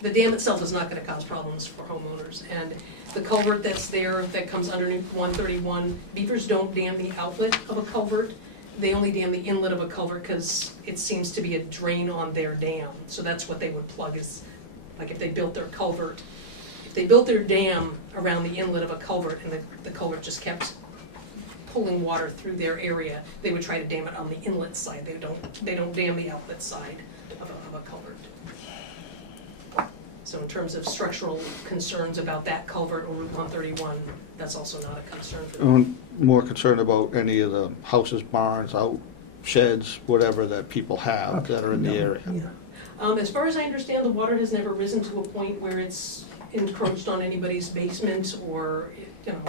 the dam itself is not gonna cause problems for homeowners. And the culvert that's there, that comes underneath 131, beavers don't dam the outlet of a culvert. They only dam the inlet of a culvert because it seems to be a drain on their dam. So that's what they would plug, is, like if they built their culvert, if they built their dam around the inlet of a culvert and the culvert just kept pulling water through their area, they would try to dam it on the inlet side. They don't dam the outlet side of a culvert. So in terms of structural concerns about that culvert or Route 131, that's also not a concern for them. I'm more concerned about any of the houses, barns, out sheds, whatever that people have that are in the area. As far as I understand, the water has never risen to a point where it's encroached on anybody's basement or, you know,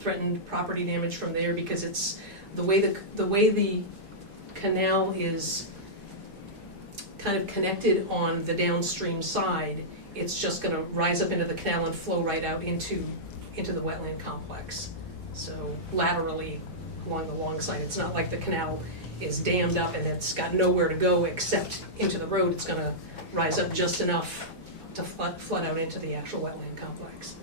threatened property damage from there, because it's the way the canal is kind of connected on the downstream side. It's just going to rise up into the canal and flow right out into the wetland complex. So laterally along the long side, it's not like the canal is dammed up and it's got nowhere to go except into the road. It's going to rise up just enough to flood out into the actual wetland complex.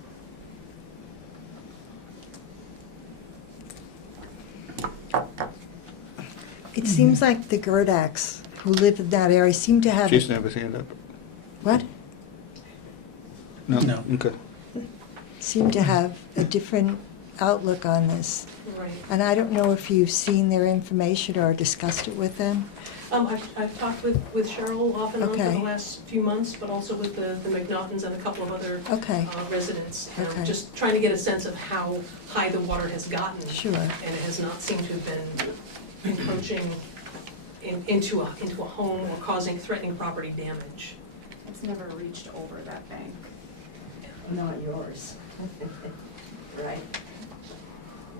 It seems like the Gerdacks who live in that area seem to have... She's never seen that. What? No? Okay. Seem to have a different outlook on this. Right. And I don't know if you've seen their information or discussed it with them. I've talked with Cheryl off and on for Okay. the last few months, but also with the McNaughtons and a couple of other Okay. Residents. Okay. Just trying to get a sense of how high the water has gotten. Sure. And it has not seemed to have been encroaching into a home or causing threatening property damage. It's never reached over that bank. Not yours. Right?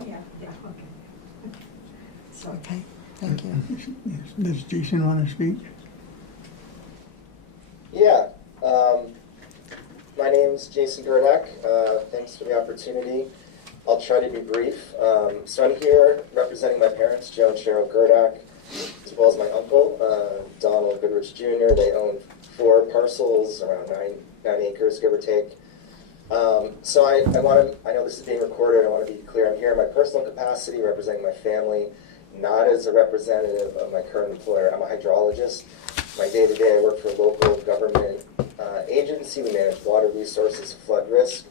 Yeah. Yeah, okay. So, Okay, thank you. Yes. Does Jason want to speak? Yeah, my name's Jason Gerdak. Thanks for the opportunity. I'll try to be brief. So I'm here representing my parents, Joe and Cheryl Gerdak, as well as my uncle, Donald Goodrich Jr. They own 4 parcels, around 9 acres, give or take. So I know this is being recorded, I want to be clear. I'm here in my personal capacity, representing my family, not as a representative of my current employer. I'm a hydrologist. My day-to-day, I work for a local government agency. We manage water resources, flood risk,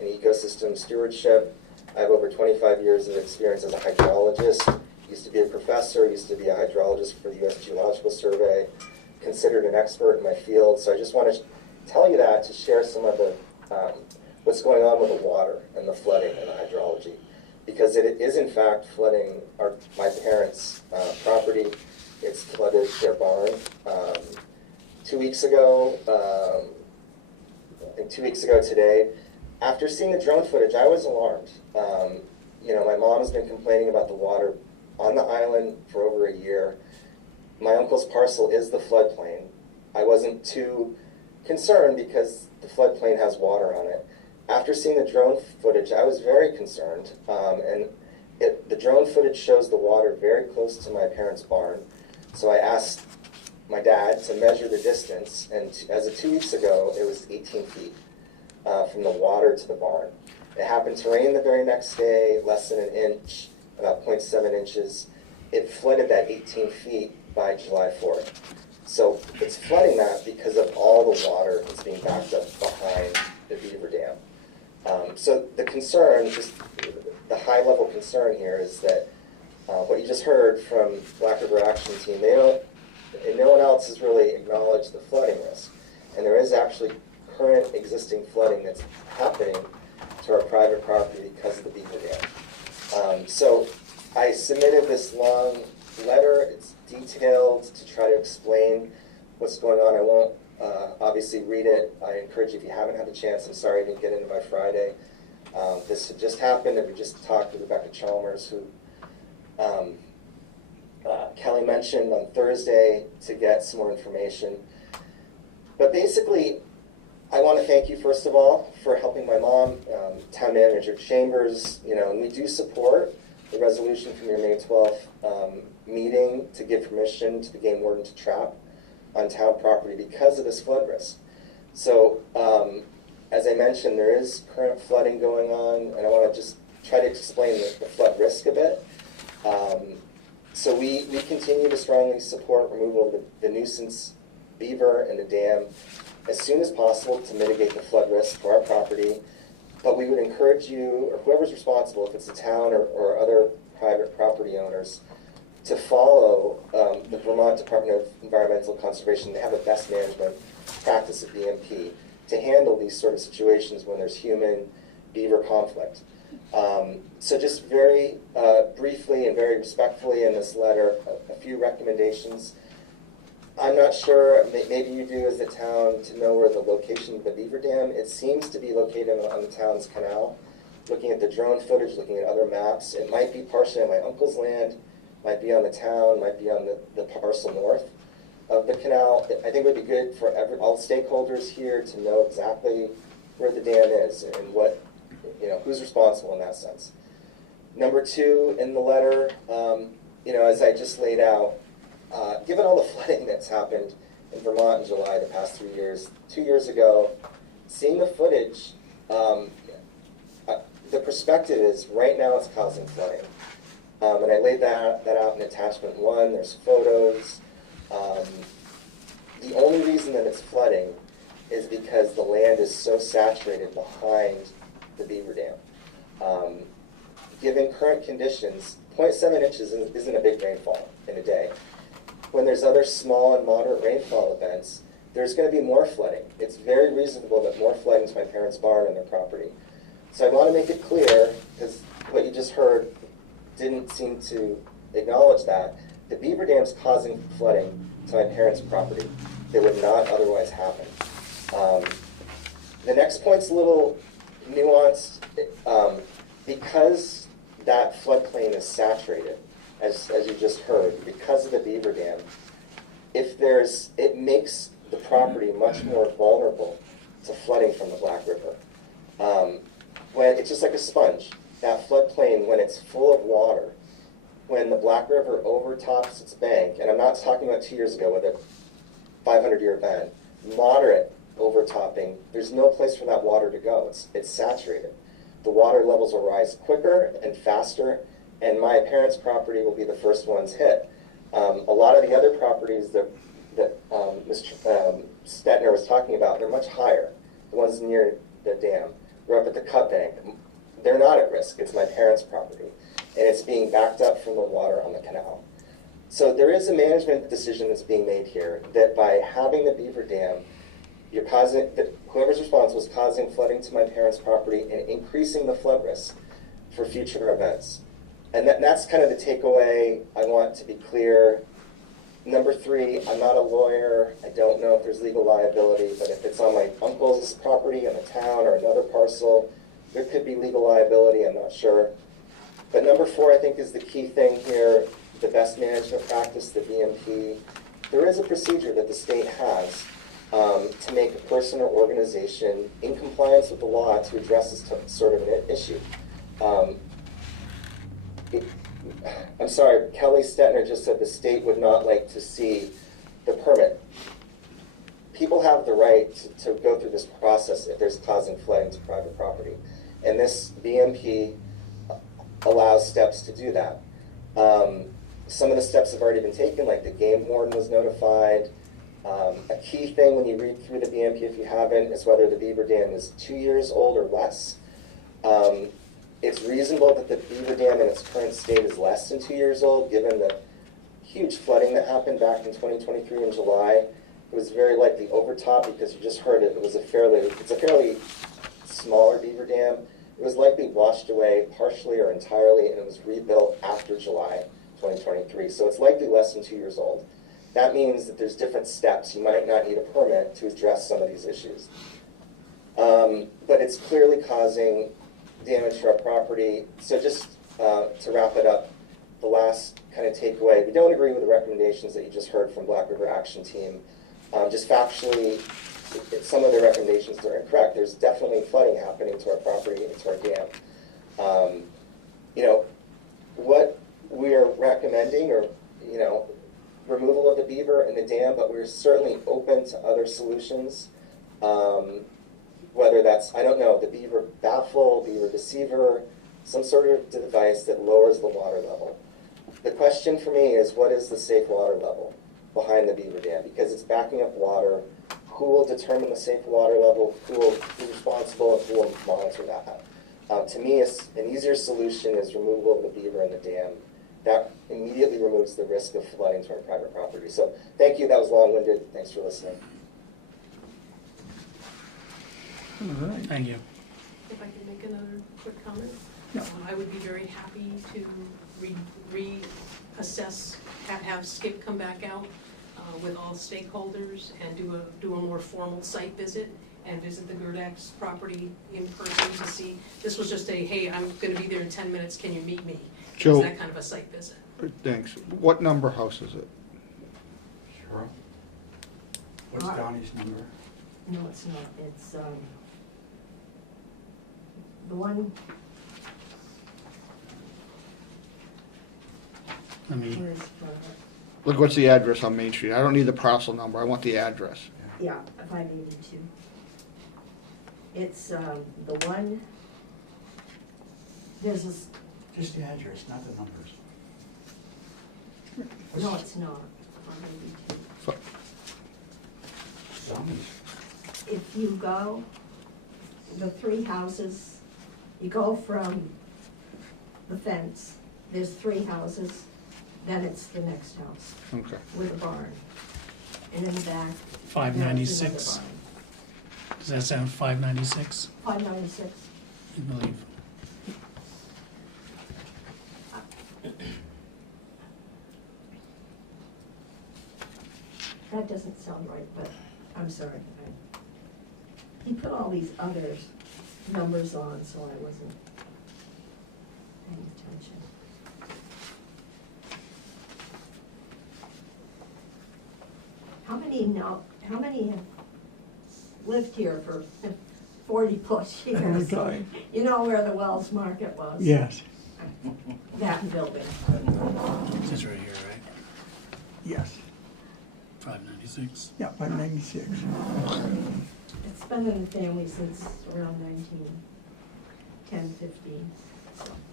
and ecosystem stewardship. I have over 25 years of experience as a hydrologist. Used to be a professor, used to be a hydrologist for the U.S. Geological Survey, considered an expert in my field. So I just want to tell you that to share some of the what's going on with the water and the flooding and the hydrology, because it is in fact flooding my parents' property. It's flooded their barn. 2 weeks ago, and 2 weeks ago today, after seeing the drone footage, I was alarmed. You know, my mom has been complaining about the water on the island for over a year. My uncle's parcel is the floodplain. I wasn't too concerned because the floodplain has water on it. After seeing the drone footage, I was very concerned. The drone footage shows the water very close to my parents' barn. So I asked my dad to measure the distance, and as of 2 weeks ago, it was 18 feet from the water to the barn. It happened to rain the very next day, less than an inch, about 0.7 inches. It flooded that 18 feet by July 4th. So it's flooding that because of all the water that's being backed up behind the Beaver Dam. So the concern, just the high-level concern here, is that what you just heard from Black River Action Team, no one else has really acknowledged the flooding risk. And there is actually current existing flooding that's happening to our private property because of the Beaver Dam. So I submitted this long letter. It's detailed to try to explain what's going on. I won't obviously read it. I encourage you, if you haven't had the chance, I'm sorry I didn't get into by Friday. This had just happened, and we just talked with Rebecca Chalmers, who Kelly mentioned on Thursday to get some more information. But basically, I want to thank you, first of all, for helping my mom, Town Manager Chambers, and we do support the resolution from your May 12th meeting to give permission to the game warden to trap on town property because of this flood risk. So, as I mentioned, there is current flooding going on, and I want to just try to explain the flood risk a bit. So we continue to strongly support removal of the nuisance beaver and the dam as soon as possible to mitigate the flood risk for our property. But we would encourage you, or whoever's responsible, if it's the town or other private property owners, to follow the Vermont Department of Environmental Conservation. They have a best management practice at BMP to handle these sort of situations when there's human-beaver conflict. So just very briefly and very respectfully in this letter, a few recommendations. I'm not sure, maybe you do as the town, to know where the location of the beaver dam. It seems to be located on the town's canal. Looking at the drone footage, looking at other maps, it might be partially on my uncle's land, might be on the town, might be on the parcel north of the canal. I think it would be good for all stakeholders here to know exactly where the dam is and what, who's responsible in that sense. Number two, in the letter, as I just laid out, given all the flooding that's happened in Vermont in July the past 3 years, 2 years ago, seeing the footage, the perspective is right now it's causing flooding. And I laid that out in attachment 1. There's photos. The only reason that it's flooding is because the land is so saturated behind the beaver dam. Given current conditions, 0.7 inches isn't a big rainfall in a day. When there's other small and moderate rainfall events, there's going to be more flooding. It's very reasonable that more flooding to my parents' barn and their property. So I want to make it clear, because what you just heard didn't seem to acknowledge that, the beaver dam's causing flooding to my parents' property that would not otherwise happen. The next point's a little nuanced. Because that floodplain is saturated, as you just heard, because of the beaver dam, it makes the property much more vulnerable to flooding from the Black River. When it's just like a sponge, that floodplain, when it's full of water, when the Black River overtops its bank, and I'm not talking about 2 years ago with a 500-year event, moderate overtopping, there's no place for that water to go. It's saturated. The water levels will rise quicker and faster, and my parents' property will be the first ones hit. A lot of the other properties that Mr. Stetner was talking about, they're much higher. The ones near the dam. We're up at the cut bank. They're not at risk. It's my parents' property, and it's being backed up from the water on the canal. So there is a management decision that's being made here that by having the beaver dam, whoever's responsible is causing flooding to my parents' property and increasing the flood risk for future events. And that's kind of the takeaway. I want to be clear. Number 3, I'm not a lawyer. I don't know if there's legal liability, but if it's on my uncle's property in the town or another parcel, there could be legal liability. I'm not sure. But number 4, I think, is the key thing here, the best management practice, the BMP. There is a procedure that the state has to make a person or organization in compliance with the law to address this sort of an issue. I'm sorry, Kelly Stetner just said the state would not like to see the permit. People have the right to go through this process if there's causing flooding to private property. And this BMP allows steps to do that. Some of the steps have already been taken, like the game warden was notified. A key thing when you read through the BMP, if you haven't, is whether the beaver dam is 2 years old or less. It's reasonable that the beaver dam in its current state is less than 2 years old, given the huge flooding that happened back in 2023 in July. It was very likely overtop, because you just heard it. It's a fairly smaller beaver dam. It was likely washed away partially or entirely, and it was rebuilt after July 2023. So it's likely less than 2 years old. That means that there's different steps. You might not need a permit to address some of these issues. But it's clearly causing damage to our property. So just to wrap it up, the last kind of takeaway, we don't agree with the recommendations that you just heard from Black River Action Team. Just factually, some of the recommendations are incorrect. There's definitely flooding happening to our property and to our dam. What we are recommending, or removal of the beaver and the dam, but we're certainly open to other solutions. Whether that's, I don't know, the beaver baffle, beaver deceiver, some sort of device that lowers the water level. The question for me is, what is the safe water level behind the beaver dam? Because it's backing up water. Who will determine the safe water level? Who will be responsible, and who will monitor that? To me, an easier solution is removal of the beaver in the dam. That immediately removes the risk of flooding to our private property. So thank you. That was long-winded. Thanks for listening. All right. Thank you. If I could make another quick comment? Yeah. I would be very happy to reassess, have Skip come back out with all stakeholders and do a more formal site visit and visit the Gerdax property in person to see. This was just a, hey, I'm gonna be there in 10 minutes, can you meet me? Joe- It's that kind of a site visit. Thanks. What number house is it? Sure. What's Donnie's number? No, it's not, it's, the one, Let me, where's, Look, what's the address on Main Street? I don't need the parcel number, I want the address. yeah, 582. It's, the one, there's a, Just the address, not the numbers. no, it's not, 582. Donnie's. If you go, the three houses, you go from the fence, there's three houses, then it's the next house Okay. with a barn. And in the back. 596. Does that sound 596? 596. I believe. That doesn't sound right, but I'm sorry. He put all these other numbers on, so I wasn't paying attention. How many have lived here for 40-plus years? Okay. You know where the Wells Market was? Yes, That building. This is right here, right? yes. 596. Yeah, 596. It's been in the family since around 1910, 15.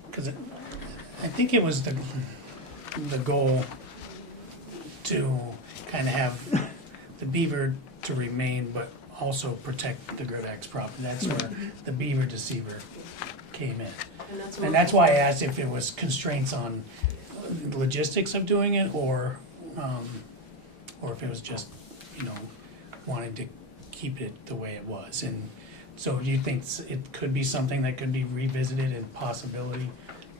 Because I think it was the goal to kind of have the beaver to remain, but also protect the Gerdax property. That's where the beaver deceiver came in. And that's why I asked if it was constraints on logistics of doing it, or if it was just, wanting to keep it the way it was. And so do you think it could be something that could be revisited and possibility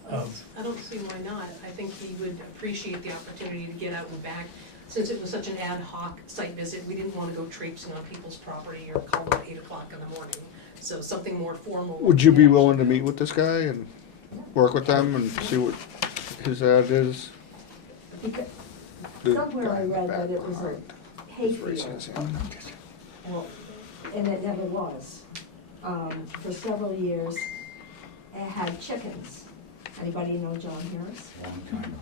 of? I don't see why not. I think he would appreciate the opportunity to get out and back. Since it was such an ad hoc site visit, we didn't want to go traipsing on people's property or call them at 8 o'clock in the morning. So something more formal. Would you be willing to meet with this guy and work with them and see what his ad is? Because The somewhere I guy in the read that it was background. a He's raising his hayfield. hand. Well, and it never was. For several years, it had chickens. Anybody know John Harris?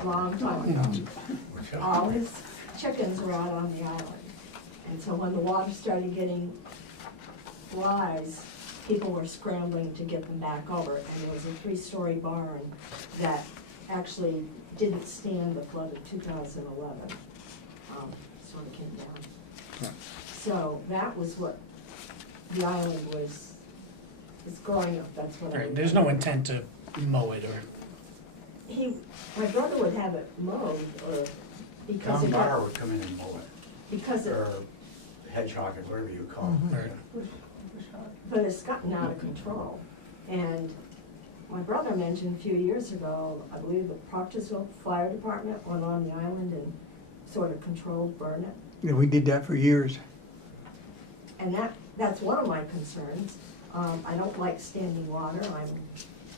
Long time ago. Long time ago. All his chickens were out on the island. And so when the water started getting flies, people were scrambling to get them back over. And there was a 3-story barn that actually didn't stand the flood of 2011. Sort of came down. So that was what the island was growing up, that's what I. Right, there's no intent to mow it or, My brother would have it mowed, or because Tom it Barr got, would come in and mow it, because it, or hedgehog it, whatever you call it. or but it's gotten out of control. And my brother mentioned a few years ago, I believe the Proctorsville Fire Department went on the island and sort of controlled burn it. Yeah, we did that for years. And that's one of my concerns. I don't like standing water. I'm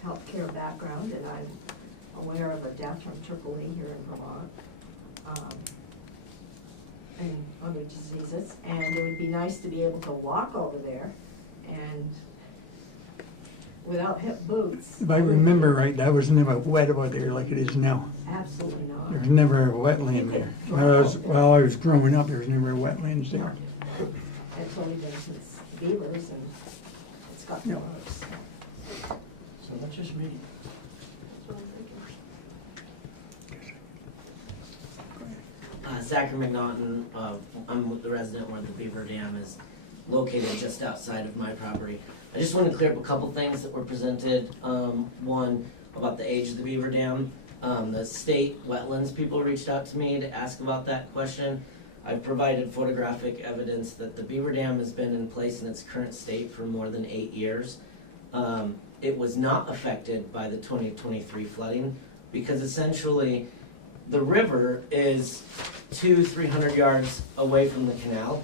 healthcare background, and I'm aware of a death from triple E here in Vermont, and other diseases. And it would be nice to be able to walk over there and without hip boots. If I remember right, that was never wet over there like it is now. Absolutely not. There was never a wetland there. While I was growing up, there was never a wetlands there. It's only been since beavers and it's gotten Yeah. worse. So let's just meet. Zachary McNaughton, I'm the resident where the Beaver Dam is located just outside of my property. I just want to clear up a couple things that were presented. One, about the age of the Beaver Dam. The state wetlands people reached out to me to ask about that question. I've provided photographic evidence that the Beaver Dam has been in place in its current state for more than 8 years. It was not affected by the 2023 flooding because essentially the river is 200-300 yards away from the canal,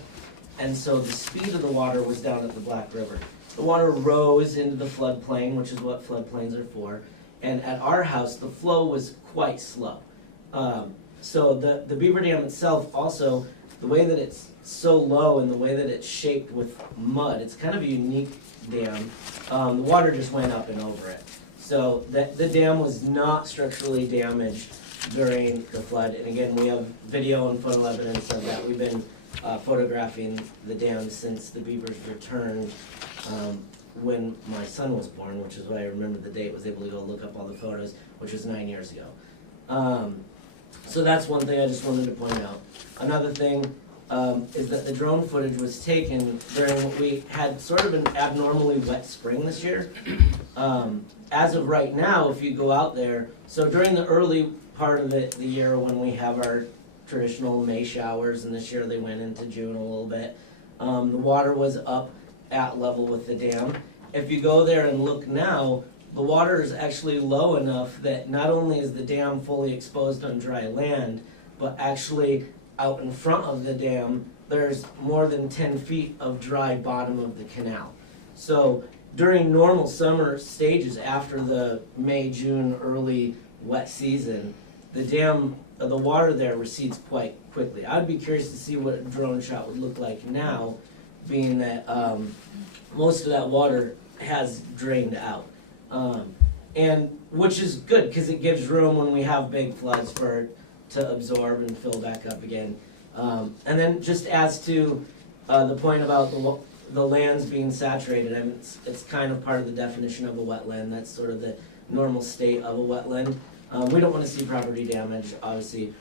and so the speed of the water was down at the Black River. The water rose into the floodplain, which is what floodplains are for, and at our house the flow was quite slow. So the Beaver Dam itself also, the way that it's so low and the way that it's shaped with mud, it's kind of a unique dam. The water just went up and over it. So the dam was not structurally damaged during the flood. And again, we have video and photo evidence of that. We've been photographing the dam since the beavers returned when my son was born, which is why I remember the date, was able to go look up all the photos, which was 9 years ago. So that's one thing I just wanted to point out. Another thing is that the drone footage was taken during what we had sort of an abnormally wet spring this year. As of right now, if you go out there, so during the early part of the year when we have our traditional May showers, and this year they went into June a little bit, the water was up at level with the dam. If you go there and look now, the water is actually low enough that not only is the dam fully exposed on dry land, but actually out in front of the dam, there's more than 10 feet of dry bottom of the canal. So during normal summer stages after the May, June, early wet season, the dam, the water there recedes quite quickly. I'd be curious to see what a drone shot would look like now, being that most of that water has drained out. And which is good because it gives room when we have big floods for it to absorb and fill back up again. And then just as to the point about the lands being saturated, I mean, it's kind of part of the definition of a wetland. That's sort of the normal state of a wetland. We don't want to see property damage, obviously.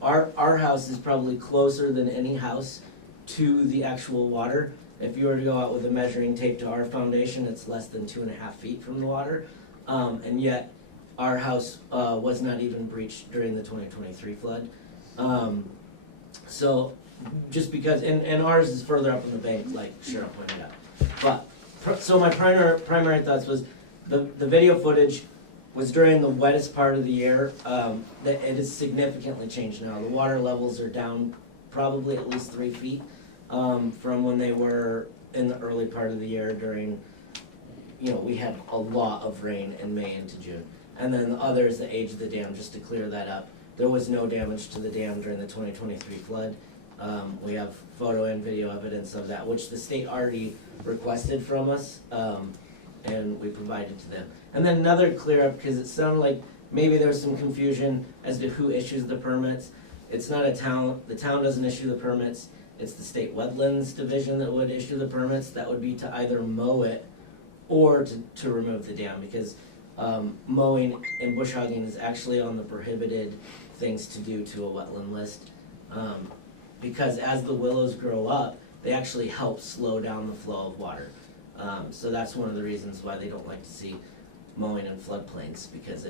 Our house is probably closer than any house to the actual water. If you were to go out with a measuring tape to our foundation, it's less than 2.5 feet from the water. And yet, our house was not even breached during the 2023 flood. So, just because, and ours is further up in the bank, like Cheryl pointed out. But, so my primary thoughts was, the video footage was during the wettest part of the year. That it has significantly changed now. The water levels are down probably at least 3 feet from when they were in the early part of the year during, we had a lot of rain in May into June. And then the other is the age of the dam, just to clear that up. There was no damage to the dam during the 2023 flood. We have photo and video evidence of that, which the state already requested from us, and we provided to them. And then another clear up, because it sounded like maybe there was some confusion as to who issues the permits. It's not a town, the town doesn't issue the permits. It's the state wetlands division that would issue the permits. That would be to either mow it or to remove the dam, because mowing and bush hogging is actually on the prohibited things to do to a wetland list. Because as the willows grow up, they actually help slow down the flow of water. So that's one of the reasons why they don't like to see mowing in floodplains, because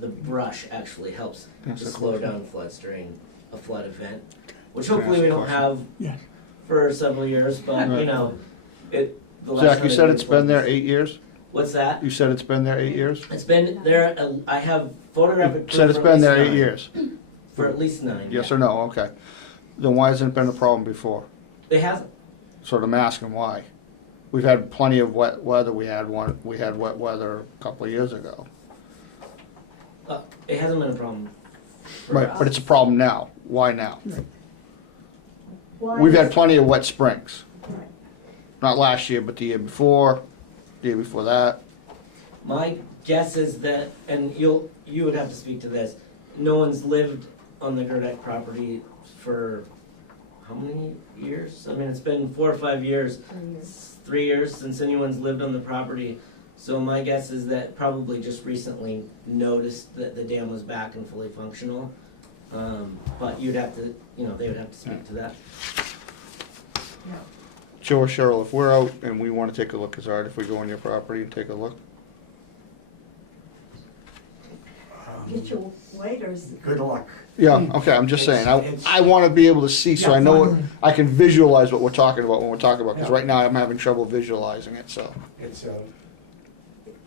the brush actually helps to slow down floods during a flood event, which hopefully we don't have Yes. for several years, but the last Zach, time you it said did it's been there floods- 8 years? What's that? You said it's been there 8 years? It's been there, I have photographic proof Said it's for been at there least 8 9. years? For at least 9. Yes yeah. or no? Okay. Then why hasn't it been a problem before? It hasn't. Sort of asking why. We've had plenty of wet weather. We had wet weather a couple of years ago. It hasn't been a problem. for Right, us. but it's a problem now. Why now? Why We've is- had plenty of wet springs. Right. Not last year, but the year before, the year before that. My guess is that, and you would have to speak to this, no one's lived on the Gerdeck property for how many years? I mean, it's been 4 or 5 years, 3 years since anyone's lived on the property. So my guess is that probably just recently noticed that the dam was back and fully functional. But you'd have to, they would have to speak to that. Joe or Cheryl, if we're out and we want to take a look, is it all right if we go on your property and take a look? Get your waiters. Good luck. Yeah, okay, I'm just saying, It's- I want to be able to see, so Yeah, I know, fine. I can visualize what we're talking about when we're talking about, because Yeah. right now I'm having trouble visualizing it, so.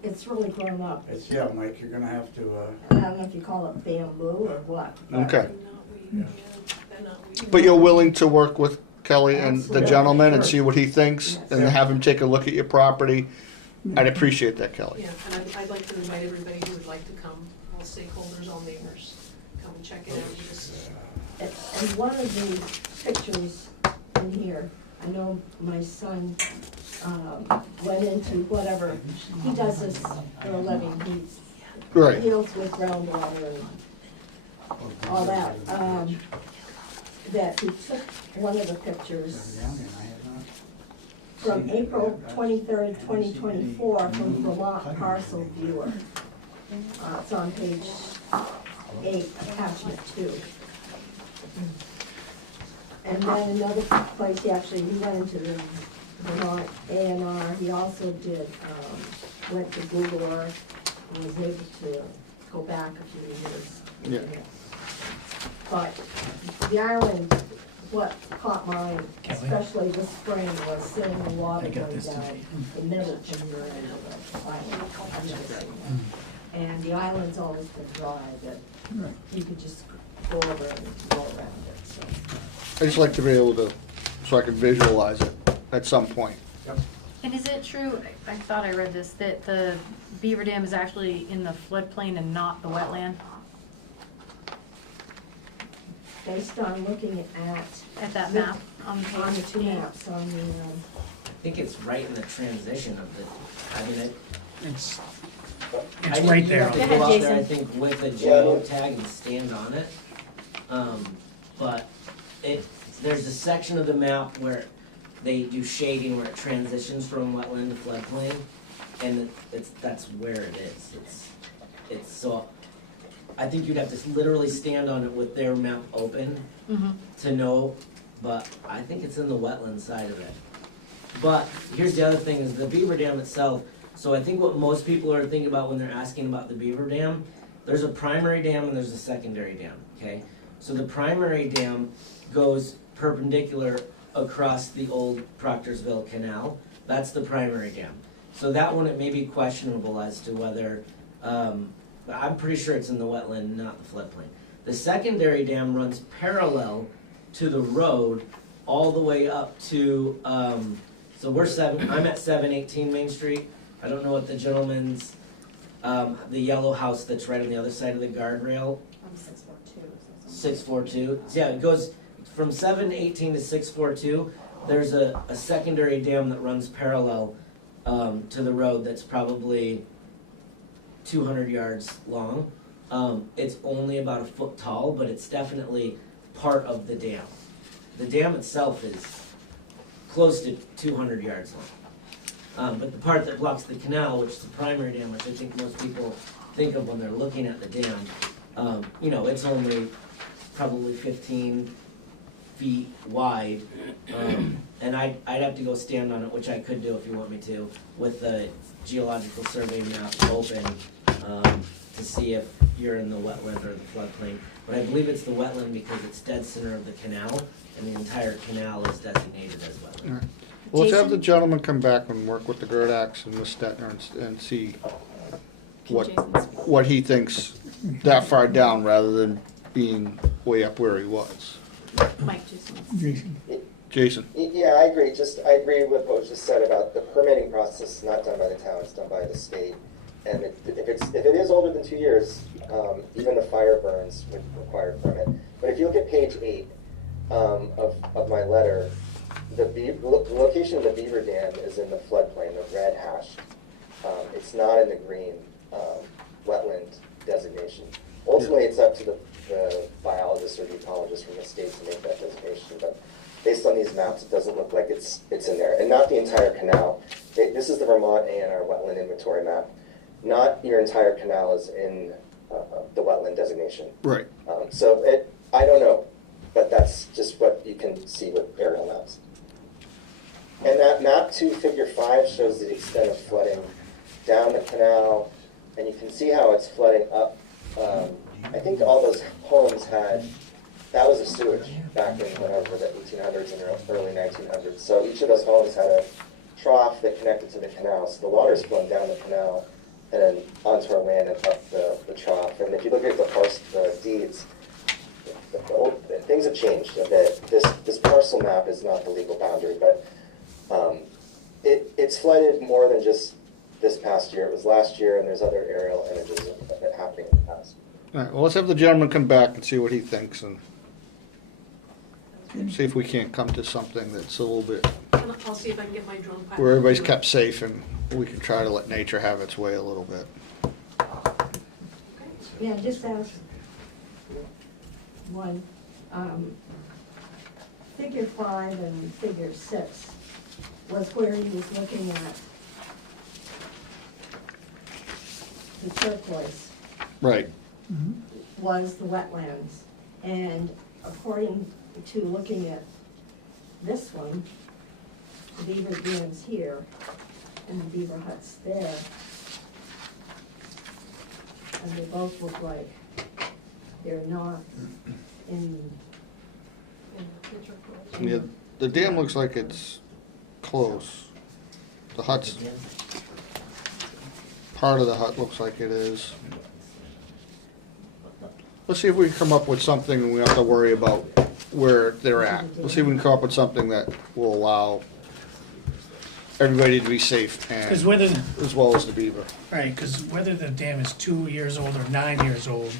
It's really grown up. Yeah, Mike, you're gonna have to, I don't know if you call it bamboo or what. but Okay. They're not weed, yeah, they're not weed. But you're willing to work with Kelly and the Absolutely. gentleman and Sure. see what he thinks, and have him take a look at your property? I'd appreciate that, Kelly. Yeah, and I'd like to invite everybody who would like to come, all stakeholders, all neighbors, come and check it out. Just- And one of the pictures in here, I know my son went into whatever, he does this for a living, he Right, deals with groundwater and all that. That he took one of the pictures down there, I have not. from April 23rd, 2024, from Vermont Parcel Viewer. It's on page 8, attachment 2. And then another place, he went into the Vermont A&R, he also did, went to Google Earth, and was able to go back a few years. Yeah. But the island, what caught my eye, especially this spring, was seeing the water I got going this down today. the middle from your end of the island. I've never seen that. And the island's always been dry, that you could just go over and go around it, so. I just like to be able to, so I can visualize it at some point. And is it true, I thought I read this, that the beaver dam is actually in the floodplain and not the wetland? Based on looking At that map on page on the two 8? maps, on the, I think it's right in the transition of the, I mean, It's, I it's think right you there. have to Go ahead, go out there, I Jason. think, with a geotag and stand on it. But there's a section of the map where they do shading where it transitions from wetland to floodplain, and that's where it is. It's so, I think you'd have to literally stand on it with their map open to know, but I think it's in the wetland side of it. But here's the other thing, is the beaver dam itself, so I think what most people are thinking about when they're asking about the beaver dam, there's a primary dam and there's a secondary dam, okay? So the primary dam goes perpendicular across the old Proctorsville Canal. That's the primary dam. So that one, it may be questionable as to whether, I'm pretty sure it's in the wetland, not the floodplain. The secondary dam runs parallel to the road all the way up to, so I'm at 718 Main Street. I don't know what the gentleman's, the yellow house that's right on the other side of the guardrail. 642. So yeah, it goes from 718 to 642. There's a secondary dam that runs parallel to the road that's probably 200 yards long. It's only about a foot tall, but it's definitely part of the dam. The dam itself is close to 200 yards long. But the part that blocks the canal, which is the primary dam, which I think most people think of when they're looking at the dam, it's only probably 15 feet wide. And I'd have to go stand on it, which I could do if you want me to, with the geological survey map open to see if you're in the wetland or the floodplain. But I believe it's the wetland because it's dead center of the canal, and the entire canal is designated as wetland. All right. Well, let's have the Jason? gentleman come back and work with the Gerdax and Ms. Stetner and see what he thinks that far down rather than being way up where he was. Mike just wants. Jason. Jason? Yeah, I agree. I agree with what was just said about the permitting process is not done by the town, it's done by the state. And if it is older than 2 years, even the fire burns would require a permit. But if you look at page 8 of my letter, the location of the beaver dam is in the floodplain, the red hashed. It's not in the green wetland designation. Ultimately, it's up to the biologist or the ecologist from the state to make that designation. But based on these maps, it doesn't look like it's in there, and not the entire canal. This is the Vermont A&R wetland inventory map. Not your entire canal is in the wetland designation. Right. So I don't know, but that's just what you can see with aerial maps. And that map 2, figure 5, shows the extent of flooding down the canal, and you can see how it's flooding up. I think all those homes that was a sewage back in whatever, the 1800s and early 1900s. So each of those homes had a trough that connected to the canal. So the water's flowing down the canal and then onto our land and up the trough. And if you look at the deeds, things have changed a bit. This parcel map is not the legal boundary, but it's flooded more than just this past year. It was last year, and there's other aerial images of it happening in the past. All right, well, let's have the gentleman come back and see what he thinks, and see if we can't come to something that's a little bit, And I'll see if I can get my drone pilot. where everybody's kept safe, and we can try to let nature have its way a little bit. Yeah, just ask one, figure 5 and figure 6 was where he was looking at the turquoise Right. was the wetlands. And according to looking at this one, the beaver dam's here and the beaver hut's there. And they both look like they're not in, Yeah, the dam looks like it's close. The hut's, part of the hut looks like it is. Let's see if we can come up with something and we don't have to worry about where they're at. Let's see if we can come up with something that will allow everybody to be safe Because and, whether, as well as the beaver. right, because whether the dam is 2 years old or 9 years old,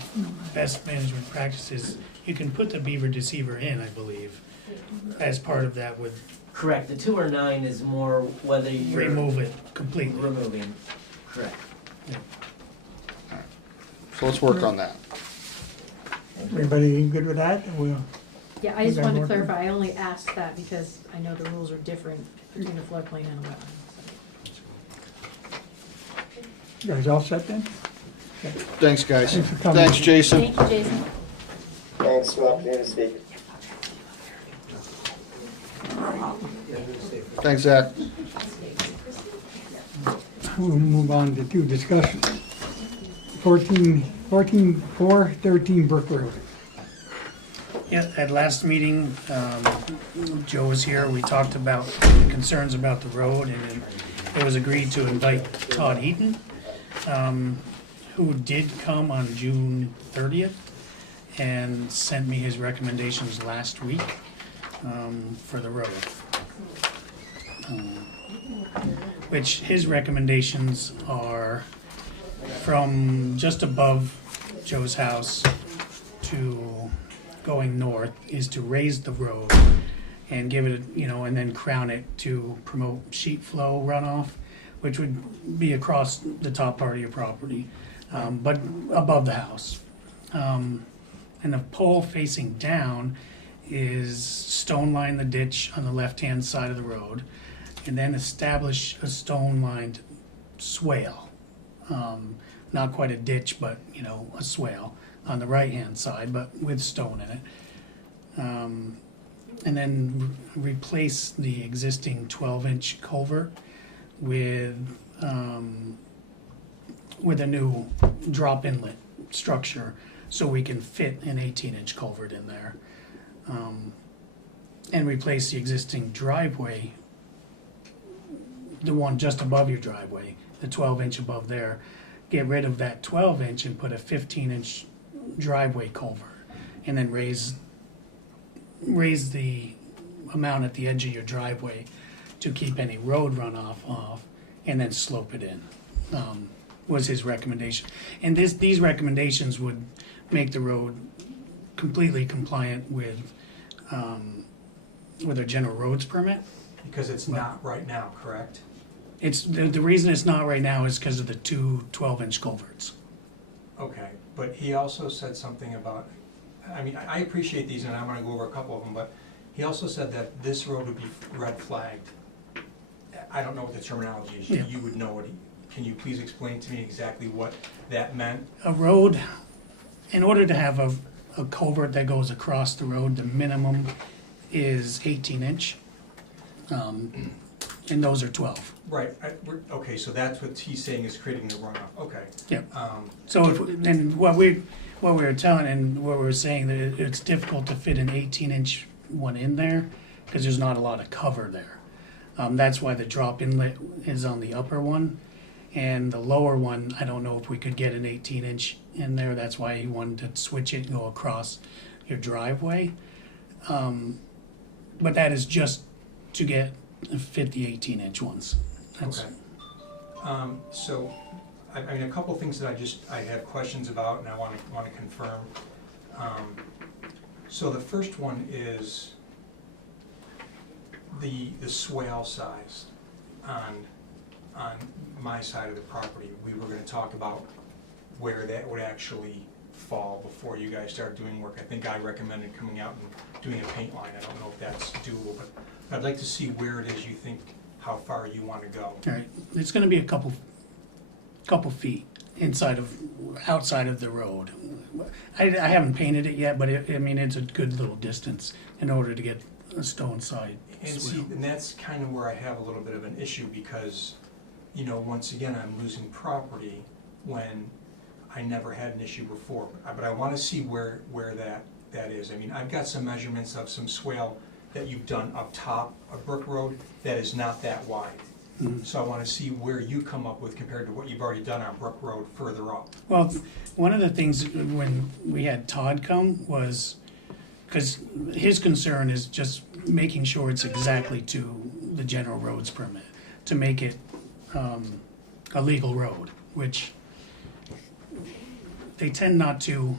best management practices, you can put the beaver deceiver in, I believe, as part of that with Correct, the 2 or 9 is more whether you're remove it completely. removing, correct. So let's work on that. Everybody good with that? We'll, Yeah, I just Okay, wanted to Morgan. clarify, I only asked that because I know the rules are different between a floodplain and a wetland. you guys all set then? Thanks, guys. Thanks for coming. Thanks, Jason. Thank you, Jason. Thanks for the opportunity to speak. Thanks, Zach. We'll move on to 2 discussions. 413 Brook Road. Yeah, at last meeting, Joe was here, we talked about the concerns about the road, and it was agreed to invite Todd Heaton, who did come on June 30th, and sent me his recommendations last week for the road. Which his recommendations are from just above Joe's house to going north is to raise the road and give it, and then crown it to promote sheet flow runoff, which would be across the top part of your property, but above the house. And the pole facing down is stone line the ditch on the left-hand side of the road, and then establish a stone-lined swale. Not quite a ditch, but, a swale on the right-hand side, but with stone in it. And then replace the existing 12-inch culvert with a new drop inlet structure, so we can fit an 18-inch culvert in there. And replace the existing driveway, the one just above your driveway, the 12-inch above there. Get rid of that 12-inch and put a 15-inch driveway culvert, and then raise the amount at the edge of your driveway to keep any road runoff off, and then slope it in, was his recommendation. And these recommendations would make the road completely compliant with a general roads permit. Because it's not right now, correct? It's, the reason it's not right now is because of the 2 12-inch culverts. Okay, but he also said something about, I appreciate these, and I'm gonna go over a couple of them, but He also said that this road would be red flagged. I don't know what the terminology is, Yeah. you would know what, can you please explain to me exactly what that meant? A road, in order to have a culvert that goes across the road, the minimum is 18 inch. And those are 12. Right, okay, so that's what he's saying is creating the runoff, okay. Yeah. Um, So, and what we were telling and what we were saying, that it's difficult to fit an 18-inch one in there because there's not a lot of cover there. That's why the drop inlet is on the upper one, and the lower one, I don't know if we could get an 18-inch in there. That's why he wanted to switch it and go across your driveway. But that is just to fit the 18-inch ones. That's, Okay. So, I mean, a couple things that I have questions about and I want to confirm. So the first one is the swale size on my side of the property. We were gonna talk about where that would actually fall before you guys start doing work. I think I recommended coming out and doing a paint line. I don't know if that's doable, but I'd like to see where it is you think, how far you want to go. all right, it's gonna be a couple feet outside of the road. I haven't painted it yet, but I mean, it's a good little distance in order to get a stone side And see, swale. and that's kind of where I have a little bit of an issue because, you know, once again, I'm losing property when I never had an issue before. But I want to see where that is. I mean, I've got some measurements of some swale that you've done up top of Brook Road that is not that wide. Mhm. So I want to see where you come up with compared to what you've already done on Brook Road further up. Well, one of the things when we had Todd come was, because his concern is just making sure it's exactly to the general roads permit, to make it a legal road, which they tend not to.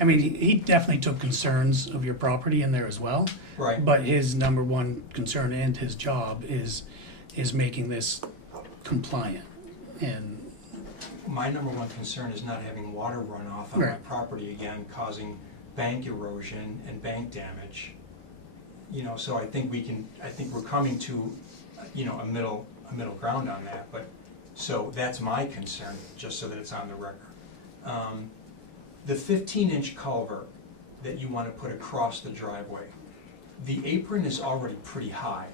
I mean, he definitely took concerns of your property in there as well. Right. But his number one concern and his job is making this compliant. And My number one concern is not having water run off on my Right. property again, causing bank erosion and bank damage. You know, so I think we're coming to, you know, a middle ground on that, but, so that's my concern, just so that it's on the record. The 15-inch culvert that you want to put across the driveway, the apron is already pretty high.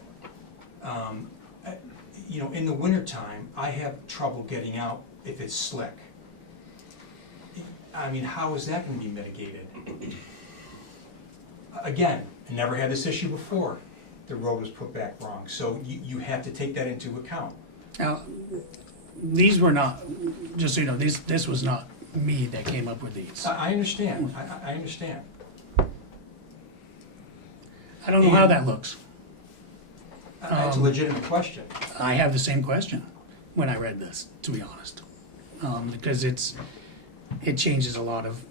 You know, in the wintertime, I have trouble getting out if it's slick. I mean, how is that gonna be mitigated? Again, I never had this issue before. The road was put back wrong, so you have to take that into account. now, these were not, just so you know, this was not me that came up with these. I understand, I understand. I don't know how that looks. It's a legitimate question. I have the same question when I read this, to be honest, because it changes a lot of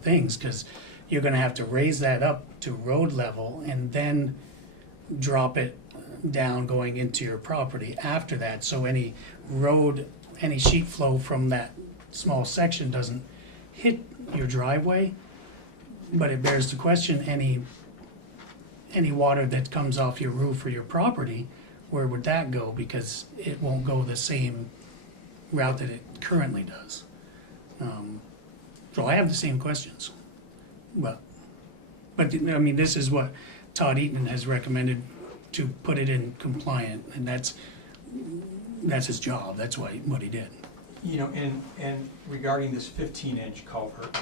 things, because you're going to have to raise that up to road level and then drop it down going into your property after that, so any sheet flow from that small section doesn't hit your driveway. But it bears the question, any water that comes off your roof or your property, where would that go? Because it won't go the same route that it currently does. So I have the same questions. But I mean, this is what Todd Eaton has recommended, to put it in compliant, and that's his job, that's what he did. You know, and regarding this 15-inch culvert,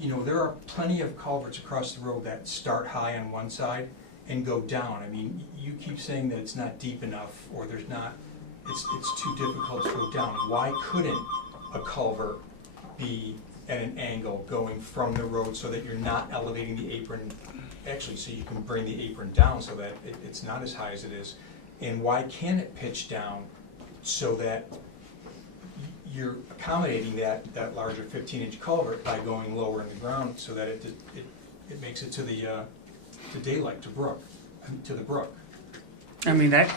you know, there are plenty of culverts across the road that start high on one side and go down. I mean, you keep saying that it's not deep enough, or it's too difficult to go down. Why couldn't a culvert be at an angle going from the road so that you're not elevating the apron, actually, so you can bring the apron down so that it's not as high as it is? And why can't it pitch down so that you're accommodating that larger 15-inch culvert by going lower in the ground, so that it makes it to the daylight, to the brook? I mean, that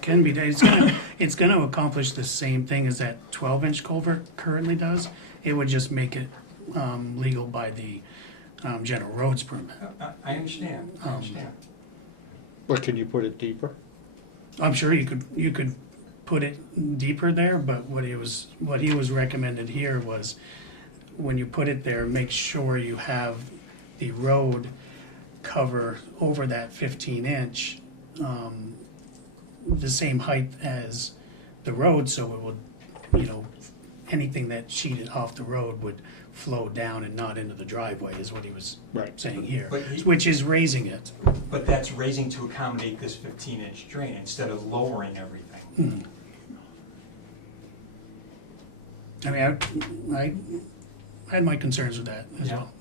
can be, it's gonna accomplish the same thing as that 12-inch culvert currently does. It would just make it legal by the general roads permit. I understand, I understand. But can you put it deeper? I'm sure you could put it deeper there, but what he was recommended here was when you put it there, make sure you have the road cover over that 15-inch, the same height as the road, so it would, anything that sheeted off the road would flow down and not into the driveway, is what he was Right. saying here, But which is raising it. But that's raising to accommodate this 15-inch drain instead of lowering everything. I mean, I had my concerns with that as Yeah. well.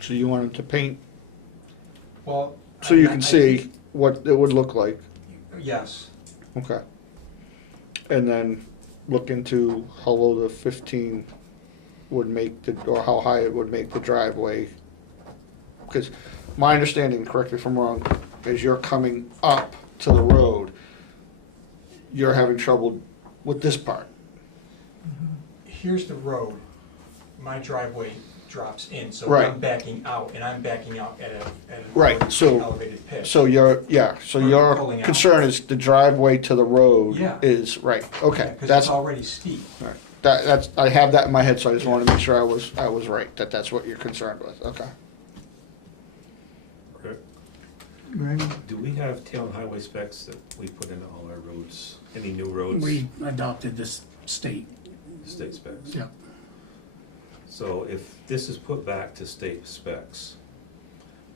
So you want him to paint, Well. so you I- can I see think- what it would look like? Yes, Okay. And then look into how low the 15 would make the, or how high it would make the driveway. Because my understanding, correct me if I'm wrong, is you're coming up to the road, you're having trouble with this part. here's the road, my driveway drops in, so Right. I'm backing out, and I'm backing out at a Right, so- elevated pitch. So your, yeah, so Or your pulling out. concern is the driveway to the road Yeah. is, right, okay. Because That's, it's already steep. right. That's, I have that in my head, so I just wanted to make sure I was right, that that's what you're concerned with, okay. Randy? Do we have town highway specs that we put into all our roads, any new roads? We adopted this state, State specs? yeah. So if this is put back to state specs,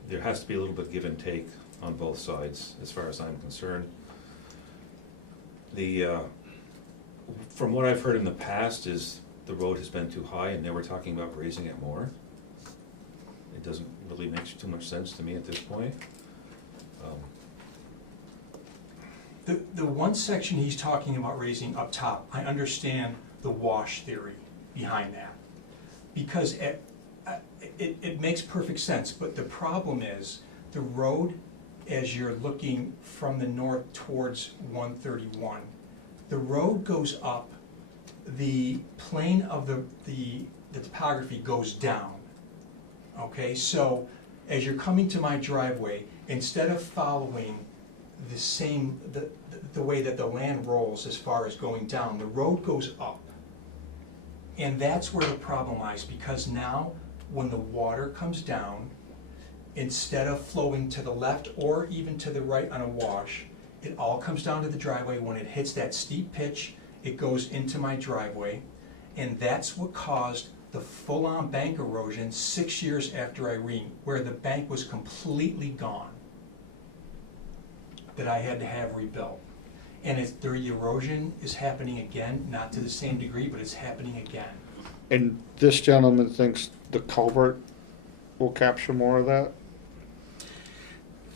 there has to be a little bit of give and take on both sides, as far as I'm concerned. From what I've heard in the past is the road has been too high, and now we're talking about raising it more. It doesn't really make too much sense to me at this point. The one section he's talking about raising up top, I understand the wash theory behind that. Because it makes perfect sense, but the problem is, the road, as you're looking from the north towards 131, the road goes up, the plane of the topography goes down. Okay, so as you're coming to my driveway, instead of following the same, the way that the land rolls as far as going down, the road goes up. And that's where the problem lies, because now, when the water comes down, instead of flowing to the left or even to the right on a wash, it all comes down to the driveway. When it hits that steep pitch, it goes into my driveway, and that's what caused the full-on bank erosion 6 years after Irene, where the bank was completely gone, that I had to have rebuilt. And the erosion is happening again, not to the same degree, but it's happening again. And this gentleman thinks the culvert will capture more of that?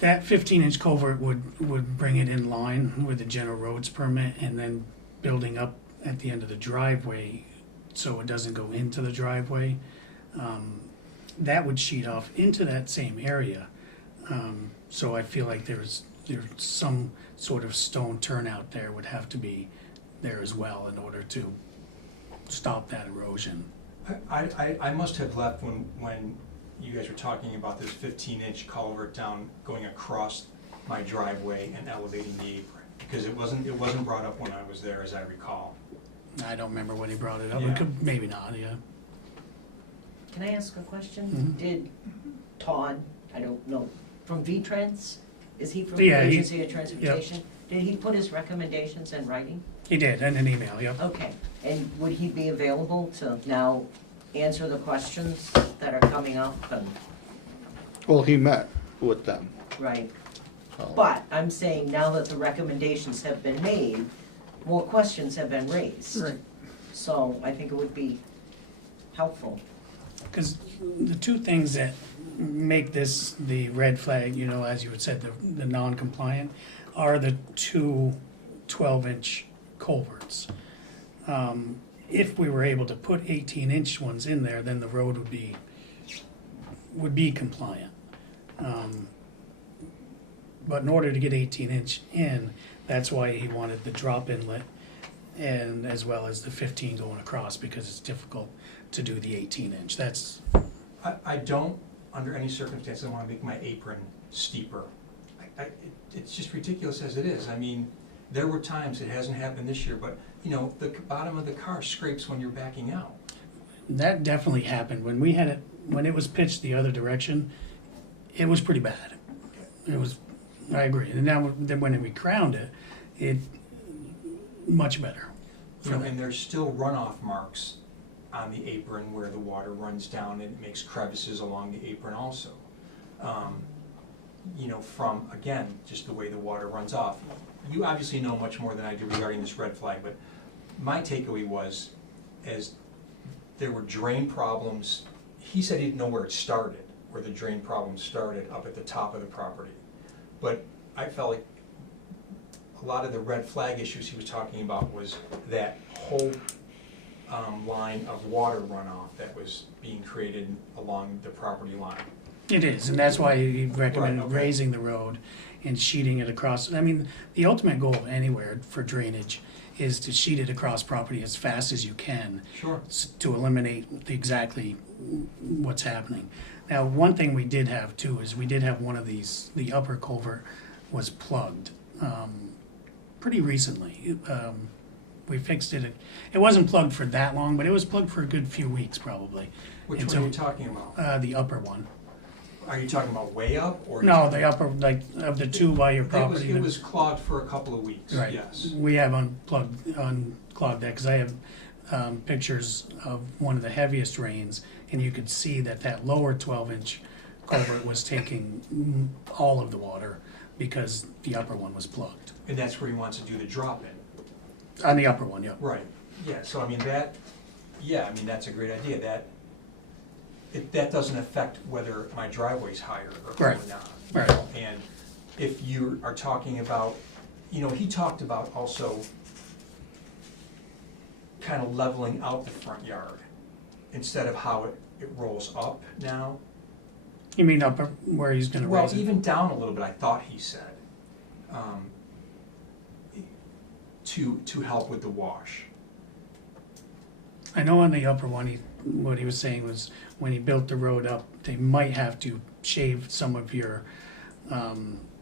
That 15-inch culvert would bring it in line with the general roads permit, and then building up at the end of the driveway so it doesn't go into the driveway. That would sheet off into that same area. So I feel like there's some sort of stone turnout there would have to be there as well in order to stop that erosion. I must have left when you guys were talking about this 15-inch culvert down, going across my driveway and elevating the apron, because it wasn't brought up when I was there, as I recall. I don't remember when he brought it up. Yeah. It could, maybe not, yeah. Can I ask a question? Mhm. Did Todd, I don't know, from V-Trans, is he from the Yeah, he- Agency of Transportation? Did he put his recommendations in writing? He did, in an email, yep. Okay, and would he be available to now answer the questions that are coming up and, Well, he met with them. right? So. But I'm saying now that the recommendations have been made, more questions have been raised. Right. So I think it would be helpful. Because the two things that make this the red flag, as you had said, the non-compliant, are the two 12-inch culverts. If we were able to put 18-inch ones in there, then the road would be compliant. But in order to get 18-inch in, that's why he wanted the drop inlet and as well as the 15 going across, because it's difficult to do the 18-inch. That's, I don't, under any circumstances, want to make my apron steeper. It's just ridiculous as it is. I mean, there were times, it hasn't happened this year, but, you know, the bottom of the car scrapes when you're backing out. that definitely happened. When we had it, when it was pitched the other direction, it was pretty bad. It was, I agree. And now, then when we crowned it, it, much better. You know, and there's still runoff marks on the apron where the water runs down and it makes crevices along the apron also. You know, from, again, just the way the water runs off. You obviously know much more than I do regarding this red flag, but my takeaway was, as there were drain problems, he said he didn't know where it started, where the drain problem started up at the top of the property. But I felt like a lot of the red flag issues he was talking about was that whole line of water runoff that was being created along the property line. It is, and that's why he recommended Right, okay. raising the road and sheeting it across. I mean, the ultimate goal anywhere for drainage is to sheet it across property as fast as you can Sure. to eliminate exactly what's happening. Now, one thing we did have too is we did have one of these, the upper culvert was plugged pretty recently. We fixed it. It wasn't plugged for that long, but it was plugged for a good few weeks probably. Which And one so- are you talking about? The upper one. Are you talking about way up or? No, the upper, like, of the two by your property. It was clogged for a couple of weeks, Right. yes. We have unclogged that, because I have pictures of one of the heaviest rains, and you could see that that lower 12-inch culvert was taking all of the water because the upper one was plugged. And that's where he wants to do the drop in. On the upper one, yeah. Right, yeah, so I mean that, yeah, I mean, that's a great idea, that doesn't affect whether my driveway's higher or Right, not. right. And if you are talking about, you know, he talked about also kind of leveling out the front yard instead of how it rolls up now. You mean upper, where he's gonna Well, raise it? even down a little bit, I thought he said, to help with the wash. I know on the upper one, what he was saying was, when he built the road up, they might have to shave some of your,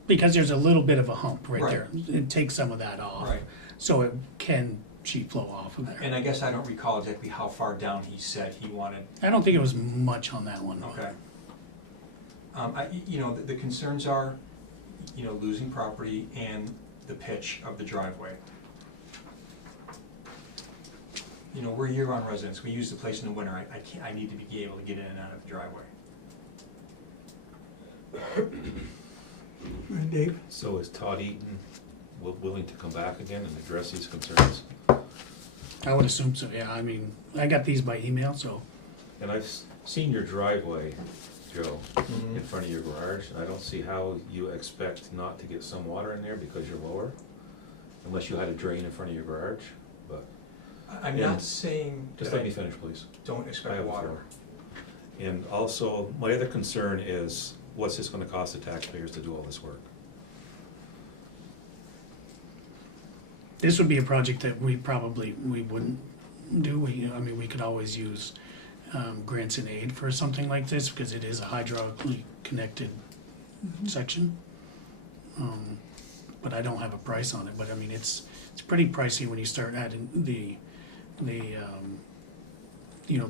because there's a little bit of a hump right Right. there. It takes some of that off. Right. So it can sheet flow off of there. And I guess I don't recall exactly how far down he said he wanted. I don't think it was much on that one. Okay. You know, the concerns are, you know, losing property and the pitch of the driveway. You know, we're year-round residents, we use the place in the winter, I need to be able to get in and out of the driveway. Dave? So is Todd Eaton willing to come back again and address these concerns? I would assume so, yeah. I mean, I got these by email, so. And I've seen your driveway, Joe, in front of your garage, and I don't see how you expect not to get some water in there because you're lower, unless you had a drain in front of your garage, but I'm Yeah. not saying just that let me I finish, please. don't I expect have the water. floor. And also, my other concern is, what's this gonna cost the taxpayers to do all this work? This would be a project that we wouldn't do. I mean, we could always use grants and aid for something like this, because it is a hydraulically connected section. But I don't have a price on it, but I mean, it's pretty pricey when you start adding the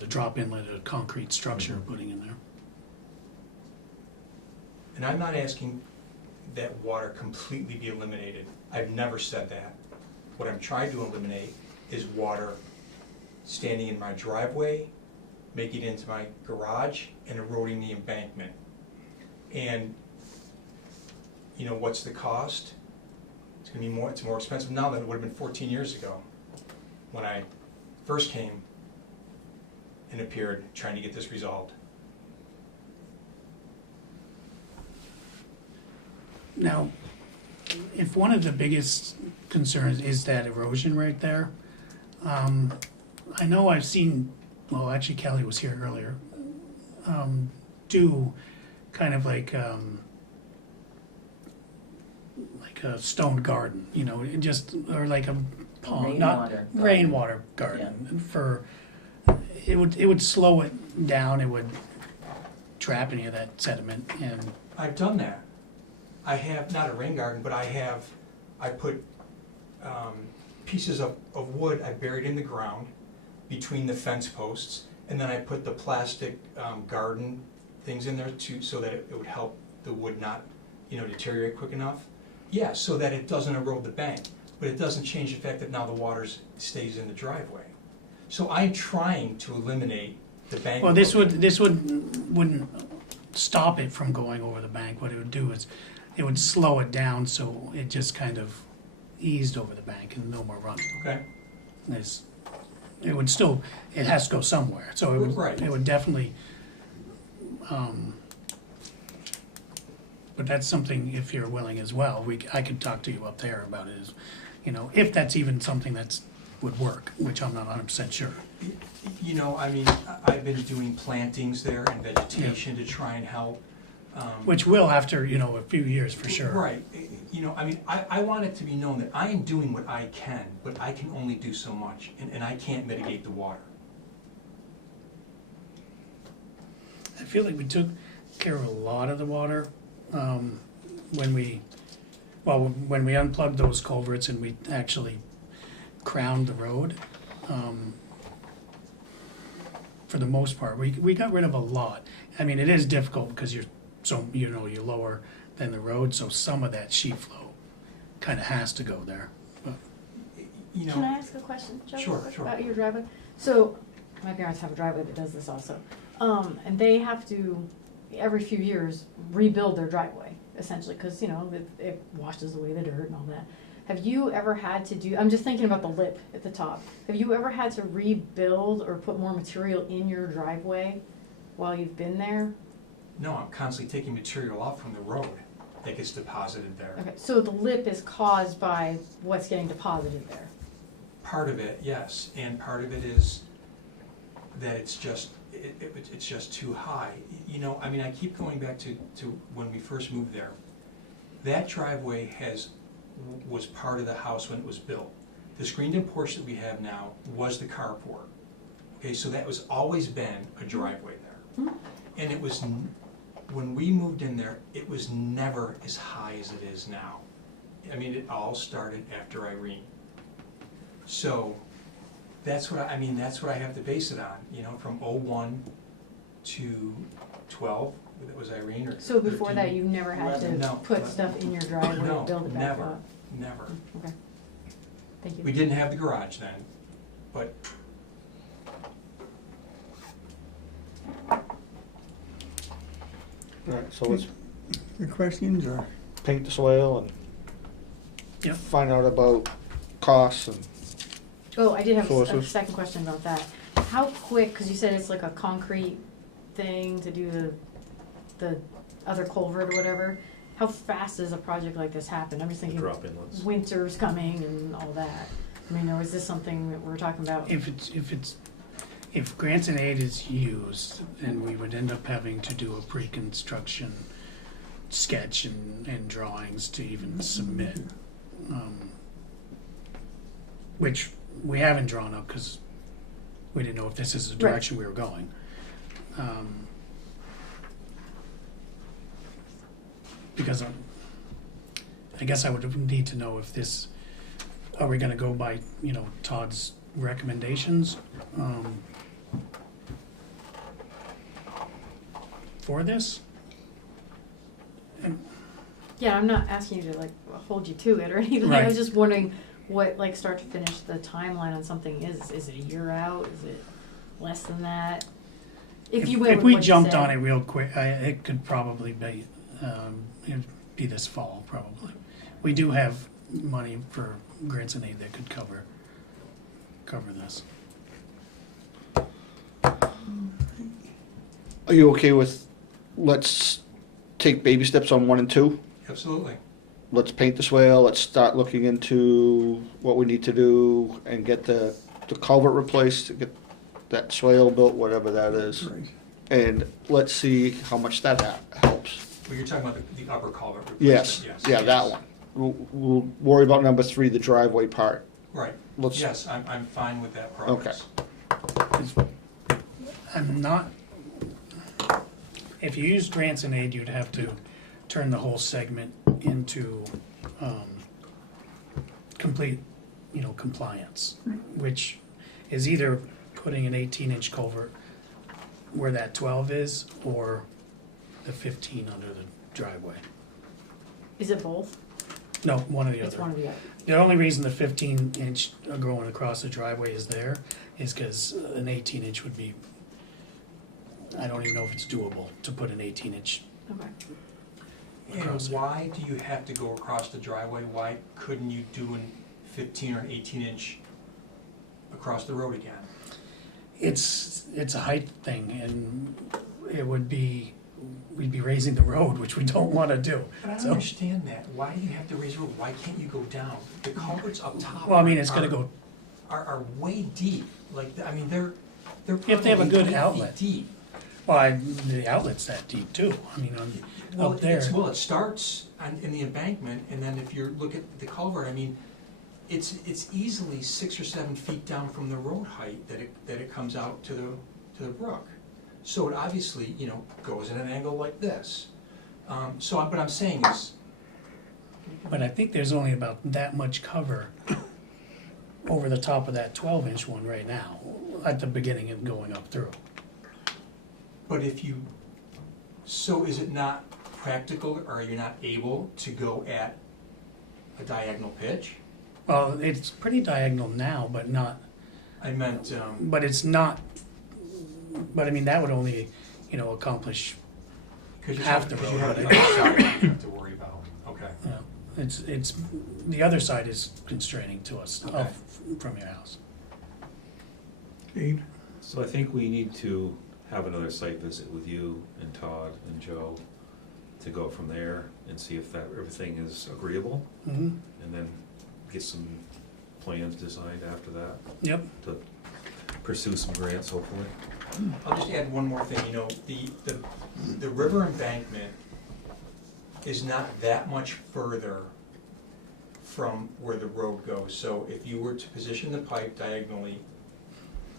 drop inlet, a concrete structure putting in there. And I'm not asking that water completely be eliminated. I've never said that. What I'm trying to eliminate is water standing in my driveway, making it into my garage, and eroding the embankment. And, you know, what's the cost? It's gonna be more, it's more expensive now than it would have been 14 years ago, when I first came and appeared trying to get this resolved. Now, if one of the biggest concerns is that erosion right there, I know I've seen, well, actually Kelly was here earlier, do kind of like a stone garden, you know, or like pond, not Rainwater. rainwater garden. For, it would slow it down, it would trap any of that sediment, and I've done that. I have, not a rain garden, but I put pieces of wood I buried in the ground between the fence posts, and then I put the plastic garden things in there too, so that it would help the wood not, deteriorate quick enough. Yeah, so that it doesn't erode the bank, but it doesn't change the fact that now the water stays in the driveway. So I'm trying to eliminate the bank. well, wouldn't stop it from going over the bank. What it would do is, it would slow it down so it just kind of eased over the bank and no more running. Okay, It would still, it has to go somewhere, so Right. it would definitely, but that's something, if you're willing as well, I could talk to you up there about it, if that's even something would work, which I'm not 100% sure. I've been doing plantings there and vegetation to try and help. Which will after, a few years for sure. Right, I want it to be known that I am doing what I can, but I can only do so much, and I can't mitigate the water. I feel like we took care of a lot of the water, when we unplugged those culverts and we actually crowned the road. For the most part, we got rid of a lot. I mean, it is difficult because you're lower than the road, so some of that sheet flow kind of has to go there. But Can I ask a question, Joe, Sure, sure. about your driveway? So, my parents have a driveway that does this also. And they have to, every few years, rebuild their driveway, essentially, because, it washes away the dirt and all that. Have you ever had to do, I'm just thinking about the lip at the top. Have you ever had to rebuild or put more material in your driveway while you've been there? No, I'm constantly taking material off from the road that gets deposited there. Okay, so the lip is caused by what's getting deposited there? Part of it, yes, and part of it is that it's just too high. I keep going back to when we first moved there. That driveway was part of the house when it was built. The screened-in porch that we have now was the carport. Okay, so that was always been a driveway there. Mm-hmm. And it was, when we moved in there, it was never as high as it is now. It all started after Irene. So that's what I have to base it on, from 01 to 12, that was Irene, or So before 13. that, you've never had to No. put stuff in your driveway No, and build it back never. up? Never. Okay, thank you. We didn't have the garage then, but Alright, so let's The questions or? paint the swale and Yep. find out about costs and, Oh, I did have a Sources. second question about that. How quick, because you said it's like a concrete thing to do the other culvert or whatever, how fast does a project like this happen? I'm just thinking Drop inlets. winter's coming and all that. Or is this something that we're talking about? If grants and aid is used, then we would end up having to do a pre-construction sketch and drawings to even submit, which we haven't drawn up because we didn't know if this is the direction we were going. Because I guess I would need to know if this, are we gonna go by, Todd's recommendations for this? Yeah, I'm not asking you to hold you to it or anything. I Right. was just wondering what start to finish the timeline on something is. Is it a year out? Is it less than that? If you went If with we what you jumped said. on it real quick, it could probably be, it'd be this fall, probably. We do have money for grants and aid that could cover this. are you okay with, let's take baby steps on 1 and 2? absolutely. Let's paint the swale, let's start looking into what we need to do and get the culvert replaced, get that swale built, whatever that is. Right. And let's see how much that helps. Well, you're talking about the upper culvert Yes, replacement, yes. yeah, that one. We'll worry about number 3, the driveway part, Right, let's, yes, I'm fine with that progress. I'm not, if you use grants and aid, you'd have to turn the whole segment into, complete, compliance, which is either putting an 18-inch culvert where that 12 is, or the 15 under the driveway. Is it both? No, one or the It's other. one or the other. The only reason the 15-inch going across the driveway is there is because an 18-inch would be, I don't even know if it's doable to put an 18-inch. Okay. And Across there. why do you have to go across the driveway? Why couldn't you do an 15 or an 18-inch across the road again? It's a height thing, and it would be, we'd be raising the road, which we don't want to do. But I don't So- understand that. Why do you have to raise the road? Why can't you go down? The culverts up top. Well, I mean, it's gonna are- go, Are way deep. Like, I mean, they're have to have a probably good 8 feet outlet. deep. the outlet's that deep too. I mean, Well, up there. Well, it starts in the embankment, and then if you look at the culvert, I mean, it's easily 6 or 7 feet down from the road height that it comes out to the brook. So it obviously, goes in an angle like this. What I'm saying is, But I think there's only about that much cover over the top of that 12-inch one right now, at the beginning of going up through. but so is it not practical, or are you not able to go at a diagonal pitch? Well, it's pretty diagonal now, but not, I meant, but it's not, but I mean, that would only, accomplish, because you half the because you road, have the right? other side you have to worry about. Okay. it's, the other side is constraining to us Okay. off from your house. Steve? So I think we need to have another site visit with you and Todd and Joe to go from there and see if everything is agreeable, Mm-hmm. and then get some plans designed after that Yep, to pursue some grants, hopefully. I'll just add one more thing, the river embankment is not that much further from where the road goes. So if you were to position the pipe diagonally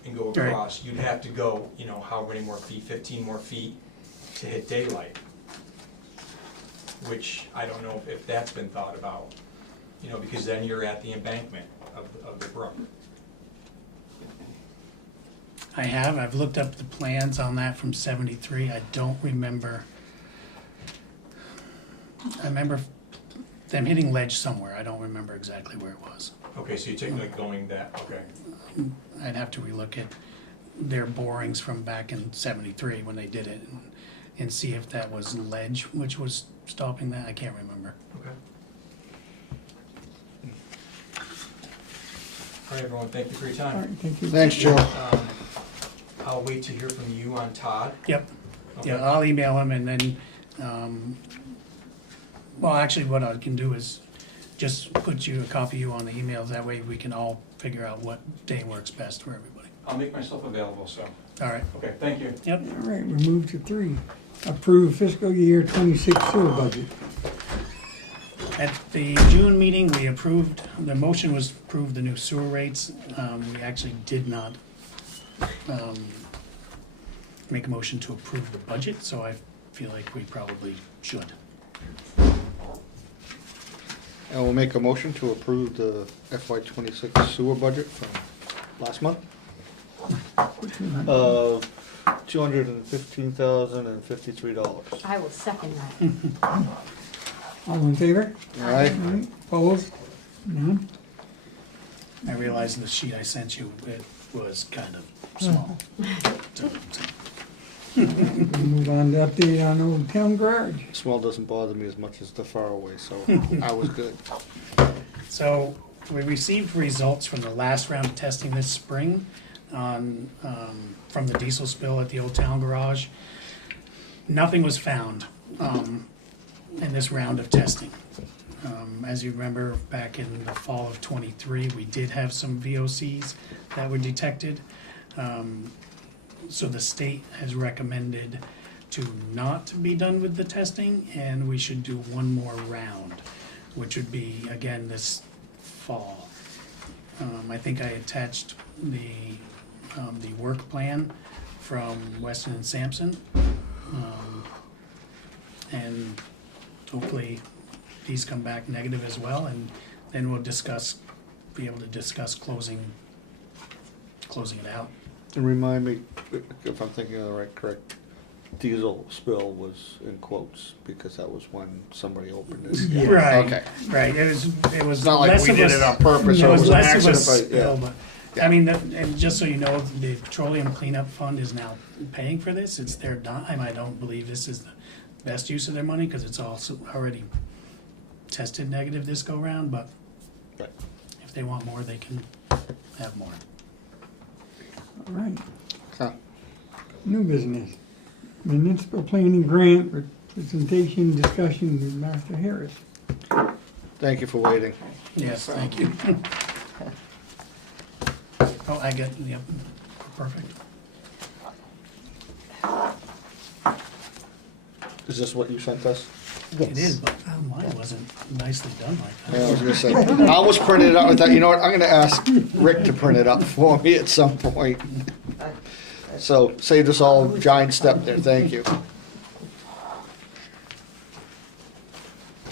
and go Right. across, you'd have to go, how many more feet, 15 more feet to hit daylight. Which I don't know if that's been thought about, because then you're at the embankment of the brook. I've looked up the plans on that from '73, I don't remember. I remember them hitting ledge somewhere, I don't remember exactly where it was. Okay, so you're technically going that, okay. I'd have to relook at their borings from back in '73 when they did it, and see if that was ledge which was stopping that, I can't remember. Okay. All right, everyone, thank you for your All right, time. thank you. thanks, Joe. I'll wait to hear from you on Todd. Yep, Okay. yeah, I'll email him and then, well, actually, what I can do is just copy you on the email, that way we can all figure out what day works best for everybody. I'll make myself available, so, All right, okay, thank you. yep. All right, we move to 3. Approve fiscal year 26 sewer budget. At the June meeting, we approved, the motion was approved the new sewer rates. We actually did not make a motion to approve the budget, so I feel like we probably should. And we'll make a motion to approve the FY '26 sewer budget from last month of $215,053. I will second that. All in favor? All right, All right, opposed? None? I realized the sheet I sent you, it was kind of small. So- We move on to update on Old Town Garage. small doesn't bother me as much as the far away, so I was good. So, we received results from the last round of testing this spring on, from the diesel spill at the Old Town Garage. Nothing was found in this round of testing. As you remember, back in the fall of '23, we did have some VOCs that were detected. So the state has recommended to not be done with the testing, and we should do one more round, which would be, again, this fall. I think I attached the work plan from Weston and Sampson. And hopefully these come back negative as well, and then we'll be able to discuss closing it out. And remind me, if I'm thinking of the correct, diesel spill was in quotes, because that was when somebody opened it. Yeah. Right. Okay. Right, it was It's not like less we of did a- it on purpose, it or it was was an less of a accident, but, yeah. spill, but, I mean, and just so you know, the petroleum cleanup fund is now paying for this, it's their dime, I don't believe this is the best use of their money, cause it's also already tested negative this go round, but Right. if they want more, they can have more. All right, Huh. new business. Municipal planning grant presentation discussion with Martha Harris. Thank you for waiting. Yes, thank you. Oh, I get, yep, perfect. Is this what you sent us? It is, but mine wasn't nicely done like Yeah, I was that. gonna say, I almost printed it out, I thought, you know what, I'm gonna ask Rick to print it up for me at some point. So, saved us all a giant step there, thank you. Can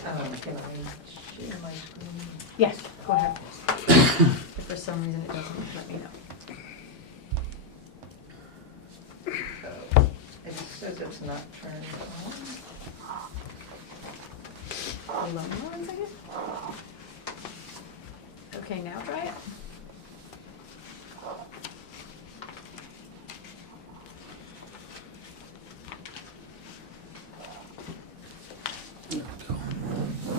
I share my screen? Yes, go ahead. If for some reason it doesn't, let me know. It says it's not turned on. Hold on 1 second. Okay, now try it. There we go. I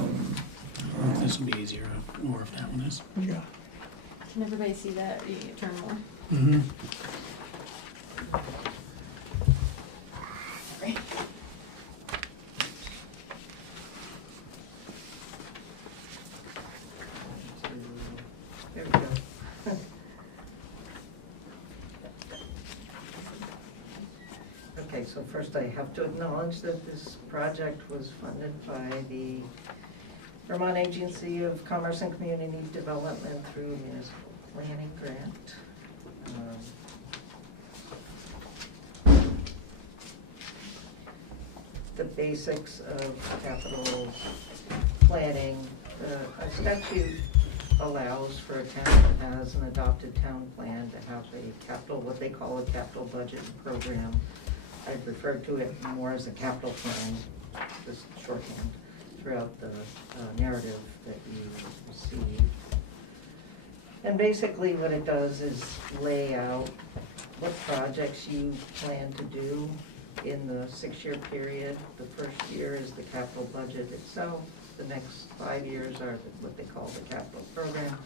don't know if this will be easier, or if that one is. Yeah. Can everybody see that? You can turn more. Mm-hmm. There we go. Okay, so first I have to acknowledge that this project was funded by the Vermont Agency of Commerce and Community Development through a municipal planning grant. The basics of capital planning, a statute allows for a town that has an adopted town plan to have a capital, what they call a capital budget program. I've referred to it more as a capital plan, just shorthand, throughout the narrative that you received. And basically what it does is lay out what projects you plan to do in the 6-year period. The first year is the capital budget itself. The next 5 years are what they call the capital program.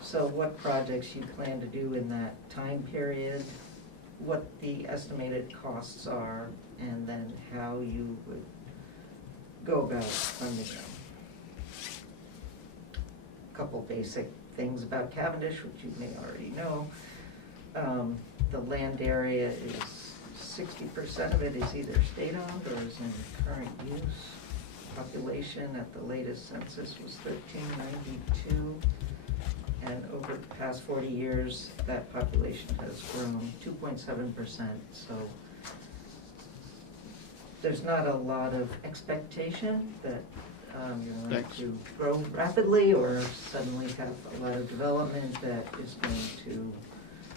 So what projects you plan to do in that time period, what the estimated costs are, and then how you would go about funding them. A couple basic things about Cavendish, which you may already know. The land area is 60% of it is either state-owned or is in current use. Population at the latest census was 1392, and over the past 40 years, that population has grown 2.7%. So there's not a lot of expectation that you're going to grow rapidly or suddenly have a lot of development that is going to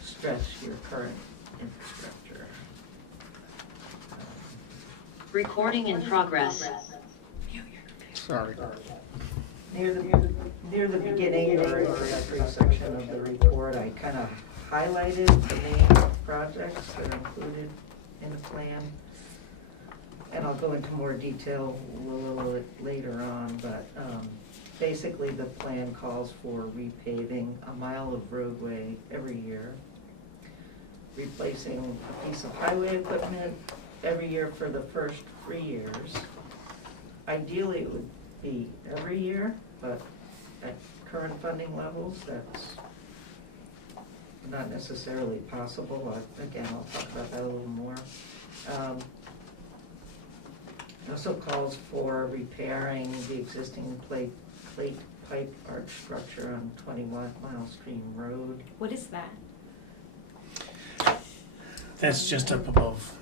stretch your current infrastructure. Recording in progress. Sorry. Near the beginning or introductory section of the report, I kind of highlighted the main projects that are included in the plan. And I'll go into more detail a little bit later on, but basically the plan calls for repaving a mile of roadway every year, replacing a piece of highway equipment every year for the first 3 years. Ideally, it would be every year, but at current funding levels, that's not necessarily possible. Again, I'll talk about that a little more. It also calls for repairing the existing plate pipe arch structure on 21 Mile Stream Road. What is that? That's just up above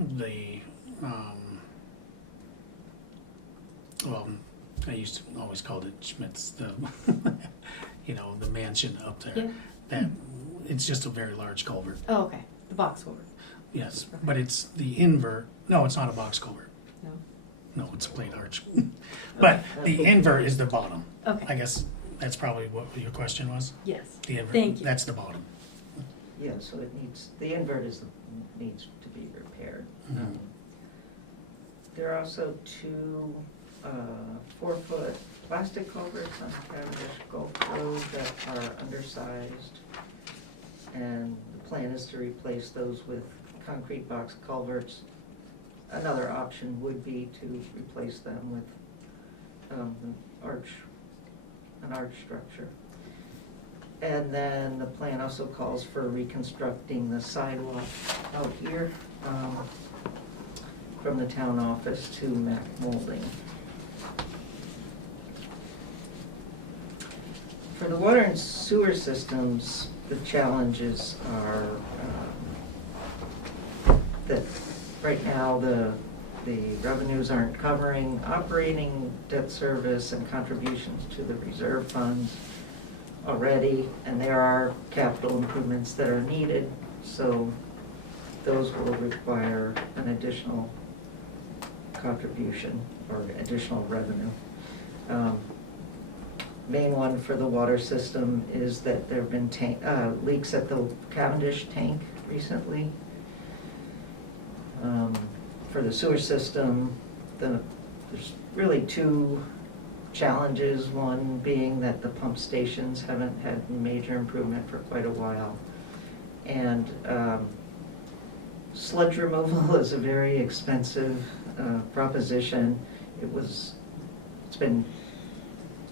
the, well, I used to always call it Schmidt's, the, you know, the mansion up there. Yeah. That, it's just a very large culvert, Oh, okay, the box culvert. yes, but it's the invert, no, it's not a box culvert. No. No, it's a plate arch. But the invert is the bottom. I Okay, guess that's probably what your question was? yes. The invert, Thank you. that's the bottom. Yeah, so it needs, the invert needs to be repaired. Mhm. There are also two 4-foot plastic culverts on Cavendish Gulf Road that are undersized. And the plan is to replace those with concrete box culverts. Another option would be to replace them with an arch structure. And then the plan also calls for reconstructing the sidewalk out here from the town office to Mac Molding. For the water and sewer systems, the challenges are that right now the revenues aren't covering operating debt service and contributions to the reserve funds already, and there are capital improvements that are needed, so those will require an additional contribution or additional revenue. Main one for the water system is that there have been leaks at the Cavendish tank recently. For the sewer system, there's really two challenges, one being that the pump stations haven't had major improvement for quite a while. And sludge removal is a very expensive proposition. It's been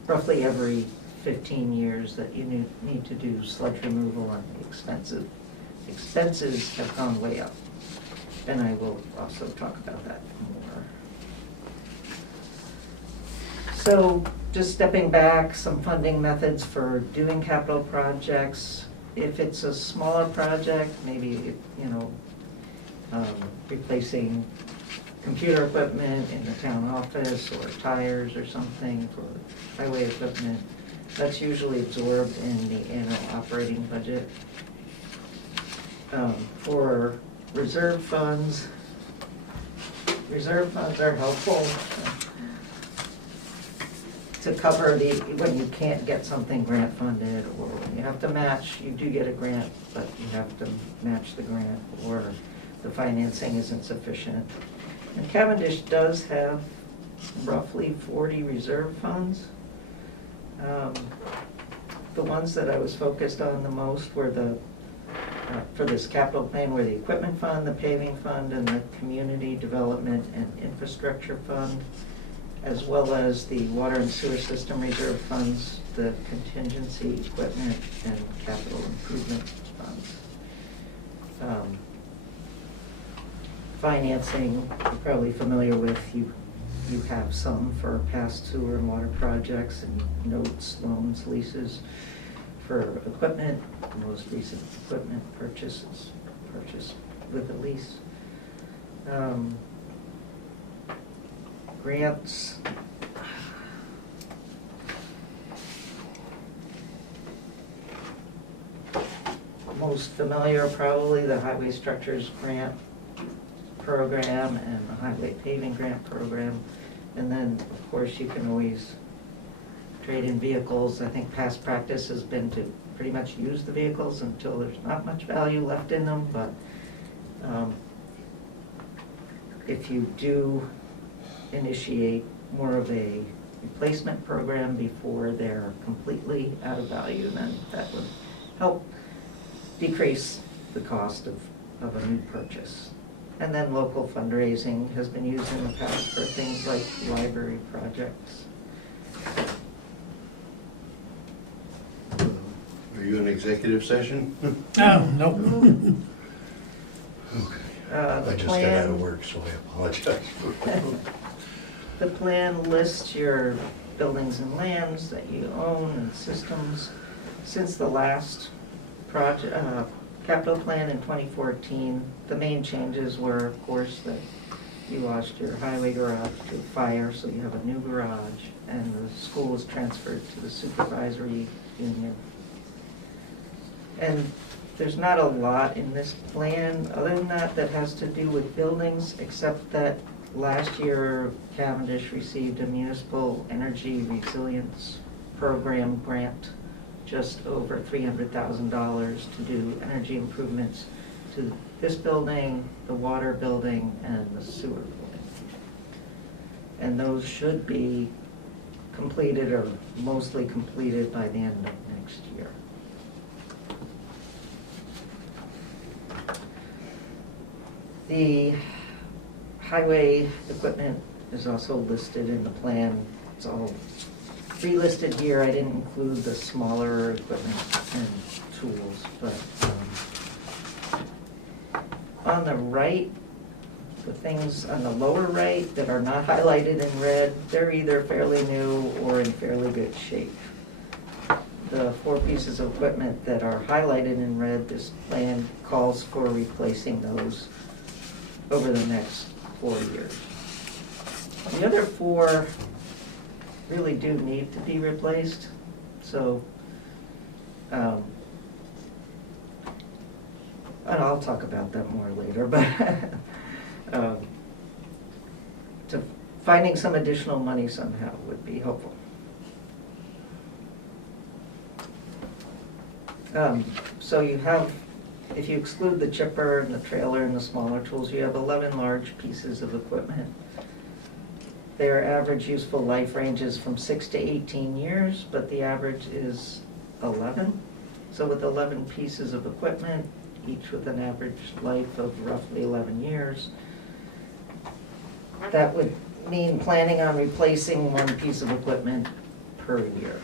roughly every 15 years that you need to do sludge removal, and expenses have gone way up. And I will also talk about that more. So just stepping back, some funding methods for doing capital projects. If it's a smaller project, maybe, replacing computer equipment in the town office or tires or something for highway equipment, that's usually absorbed in the annual operating budget. For reserve funds are helpful to cover when you can't get something grant funded, or when you have to match, you do get a grant, but you have to match the grant, or the financing isn't sufficient. And Cavendish does have roughly 40 reserve funds. The ones that I was focused on the most were for this capital plan, were the equipment fund, the paving fund, and the community development and infrastructure fund, as well as the water and sewer system reserve funds, the contingency equipment, and capital improvement funds. Financing, you're probably familiar with, you have some for past sewer and water projects, and notes, loans, leases for equipment. The most recent equipment purchased with a lease. Grants. Most familiar, probably, the Highway Structures Grant Program and the Highway Paving Grant Program. And then, of course, you can always trade in vehicles. I think past practice has been to pretty much use the vehicles until there's not much value left in them, but if you do initiate more of a replacement program before they're completely out of value, then that would help decrease the cost of a new purchase. And then local fundraising has been used in the past for things like library projects. Are you in executive session? Nope. Okay. The I just got plan- out of work, so I apologize. The plan lists your buildings and lands that you own and systems. Since the last project, capital plan in 2014, the main changes were, of course, that you lost your highway garage to fire, so you have a new garage, and the school was transferred to the supervisory union. And there's not a lot in this plan, other than that has to do with buildings, except that last year Cavendish received a municipal energy resilience program grant, just over $300,000 to do energy improvements to this building, the water building, and the sewer building. And those should be completed or mostly completed by the end of next year. The highway equipment is also listed in the plan. It's all pre-listed here. I didn't include the smaller equipment and tools, but on the right, the things on the lower right that are not highlighted in red, they're either fairly new or in fairly good shape. The 4 pieces of equipment that are highlighted in red, this plan calls for replacing those over the next 4 years. The other 4 really do need to be replaced, so and I'll talk about that more later, but finding some additional money somehow would be helpful. So you have, if you exclude the chipper and the trailer and the smaller tools, you have 11 large pieces of equipment. Their average useful life ranges from 6 to 18 years, but the average is 11. So with 11 pieces of equipment, each with an average life of roughly 11 years, that would mean planning on replacing 1 piece of equipment per year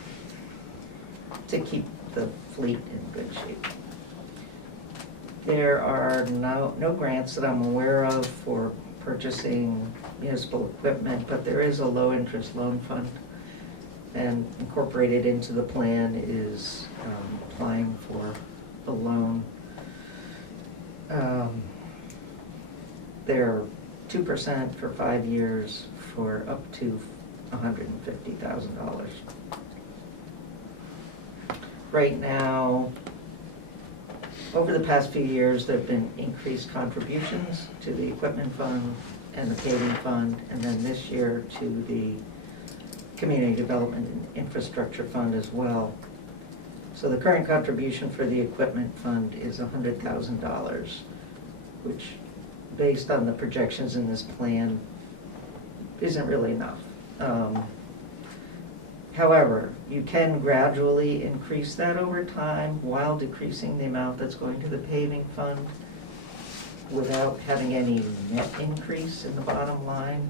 to keep the fleet in good shape. There are no grants that I'm aware of for purchasing municipal equipment, but there is a low-interest loan fund, and incorporated into the plan is applying for a loan. They're 2% for 5 years for up to $150,000. Right now, over the past few years, there have been increased contributions to the equipment fund and the paving fund, and then this year to the community development and infrastructure fund as well. So the current contribution for the equipment fund is $100,000, which, based on the projections in this plan, isn't really enough. However, you can gradually increase that over time while decreasing the amount that's going to the paving fund without having any net increase in the bottom line.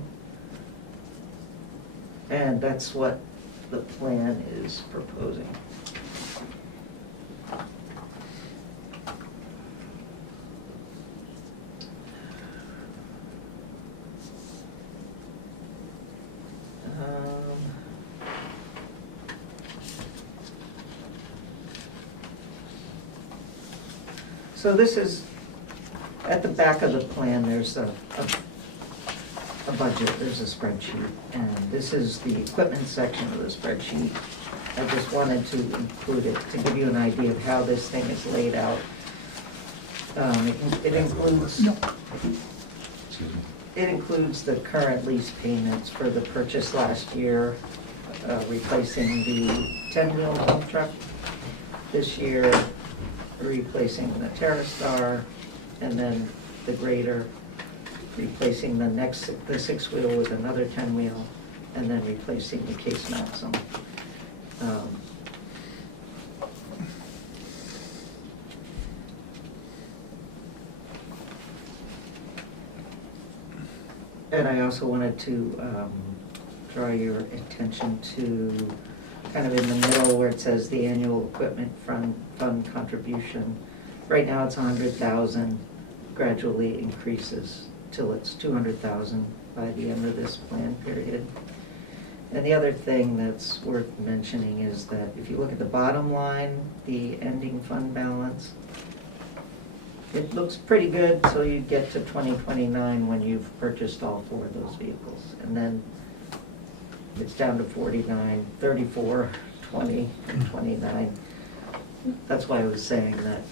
And that's what the plan is proposing. So this is, at the back of the plan, there's a budget, there's a spreadsheet, and this is the equipment section of the spreadsheet. I just wanted to include it to give you an idea of how this thing is laid out. It includes the current lease payments for the purchase last year, replacing the 10-wheel dump truck. This year, replacing the TerraStar, and then the grader, replacing the 6-wheel with another 10-wheel, and then replacing the case Maxim. And I also wanted to draw your attention to kind of in the middle where it says the annual equipment fund contribution. Right now it's $100,000, gradually increases till it's $200,000 by the end of this plan period. And the other thing that's worth mentioning is that if you look at the bottom line, the ending fund balance, it looks pretty good till you get to 2029 when you've purchased all 4 of those vehicles. And then it's down to 49, 34, 20, and 29. That's why I was saying that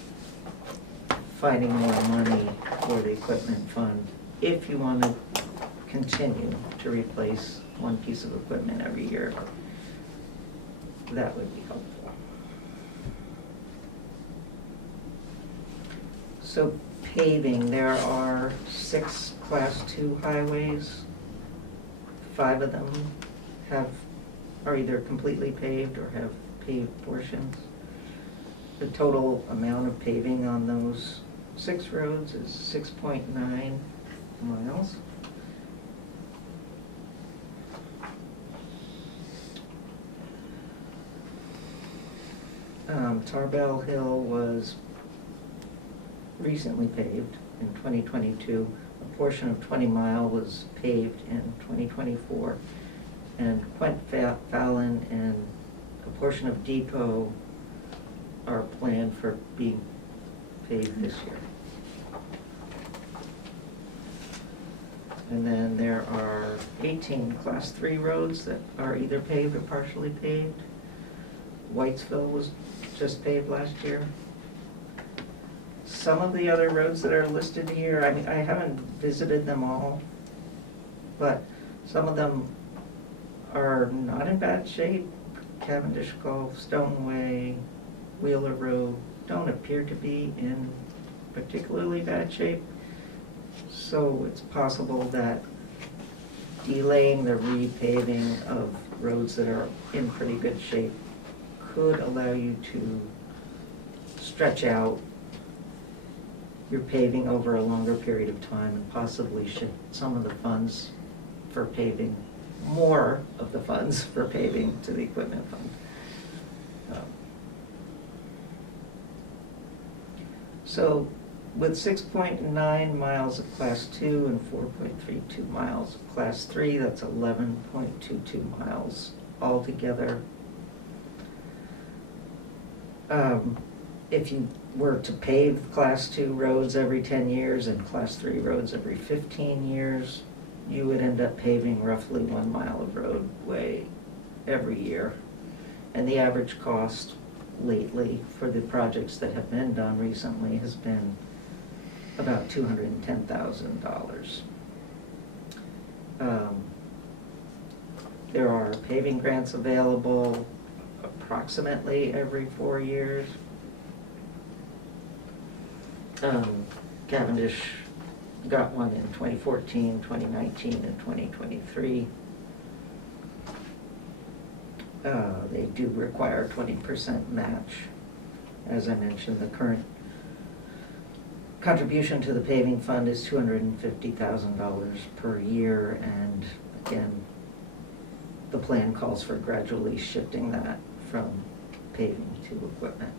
finding more money for the equipment fund, if you want to continue to replace one piece of equipment every year, that would be helpful. So paving, there are 6 Class 2 highways. 5 of them are either completely paved or have paved portions. The total amount of paving on those 6 roads is 6.9 miles. Tarbell Hill was recently paved in 2022. A portion of 20 Mile was paved in 2024. And Quent Fallon and a portion of Depot are planned for being paved this year. And then there are 18 Class 3 roads that are either paved or partially paved. Whitesville was just paved last year. Some of the other roads that are listed here, I mean, I haven't visited them all, but some of them are not in bad shape. Cavendish Gulf, Stoneway, Wheeler Road don't appear to be in particularly bad shape. So it's possible that delaying the repaving of roads that are in pretty good shape could allow you to stretch out your paving over a longer period of time and possibly shift some of the funds for paving, more of the funds for paving to the equipment fund. So with 6.9 miles of Class 2 and 4.32 miles of Class 3, that's 11.22 miles altogether. If you were to pave Class 2 roads every 10 years and Class 3 roads every 15 years, you would end up paving roughly 1 mile of roadway every year. And the average cost lately for the projects that have been done recently has been about $210,000. There are paving grants available approximately every 4 years. Cavendish got one in 2014, 2019, and 2023. They do require 20% match. As I mentioned, the current contribution to the paving fund is $250,000 per year, and again, the plan calls for gradually shifting that from paving to equipment.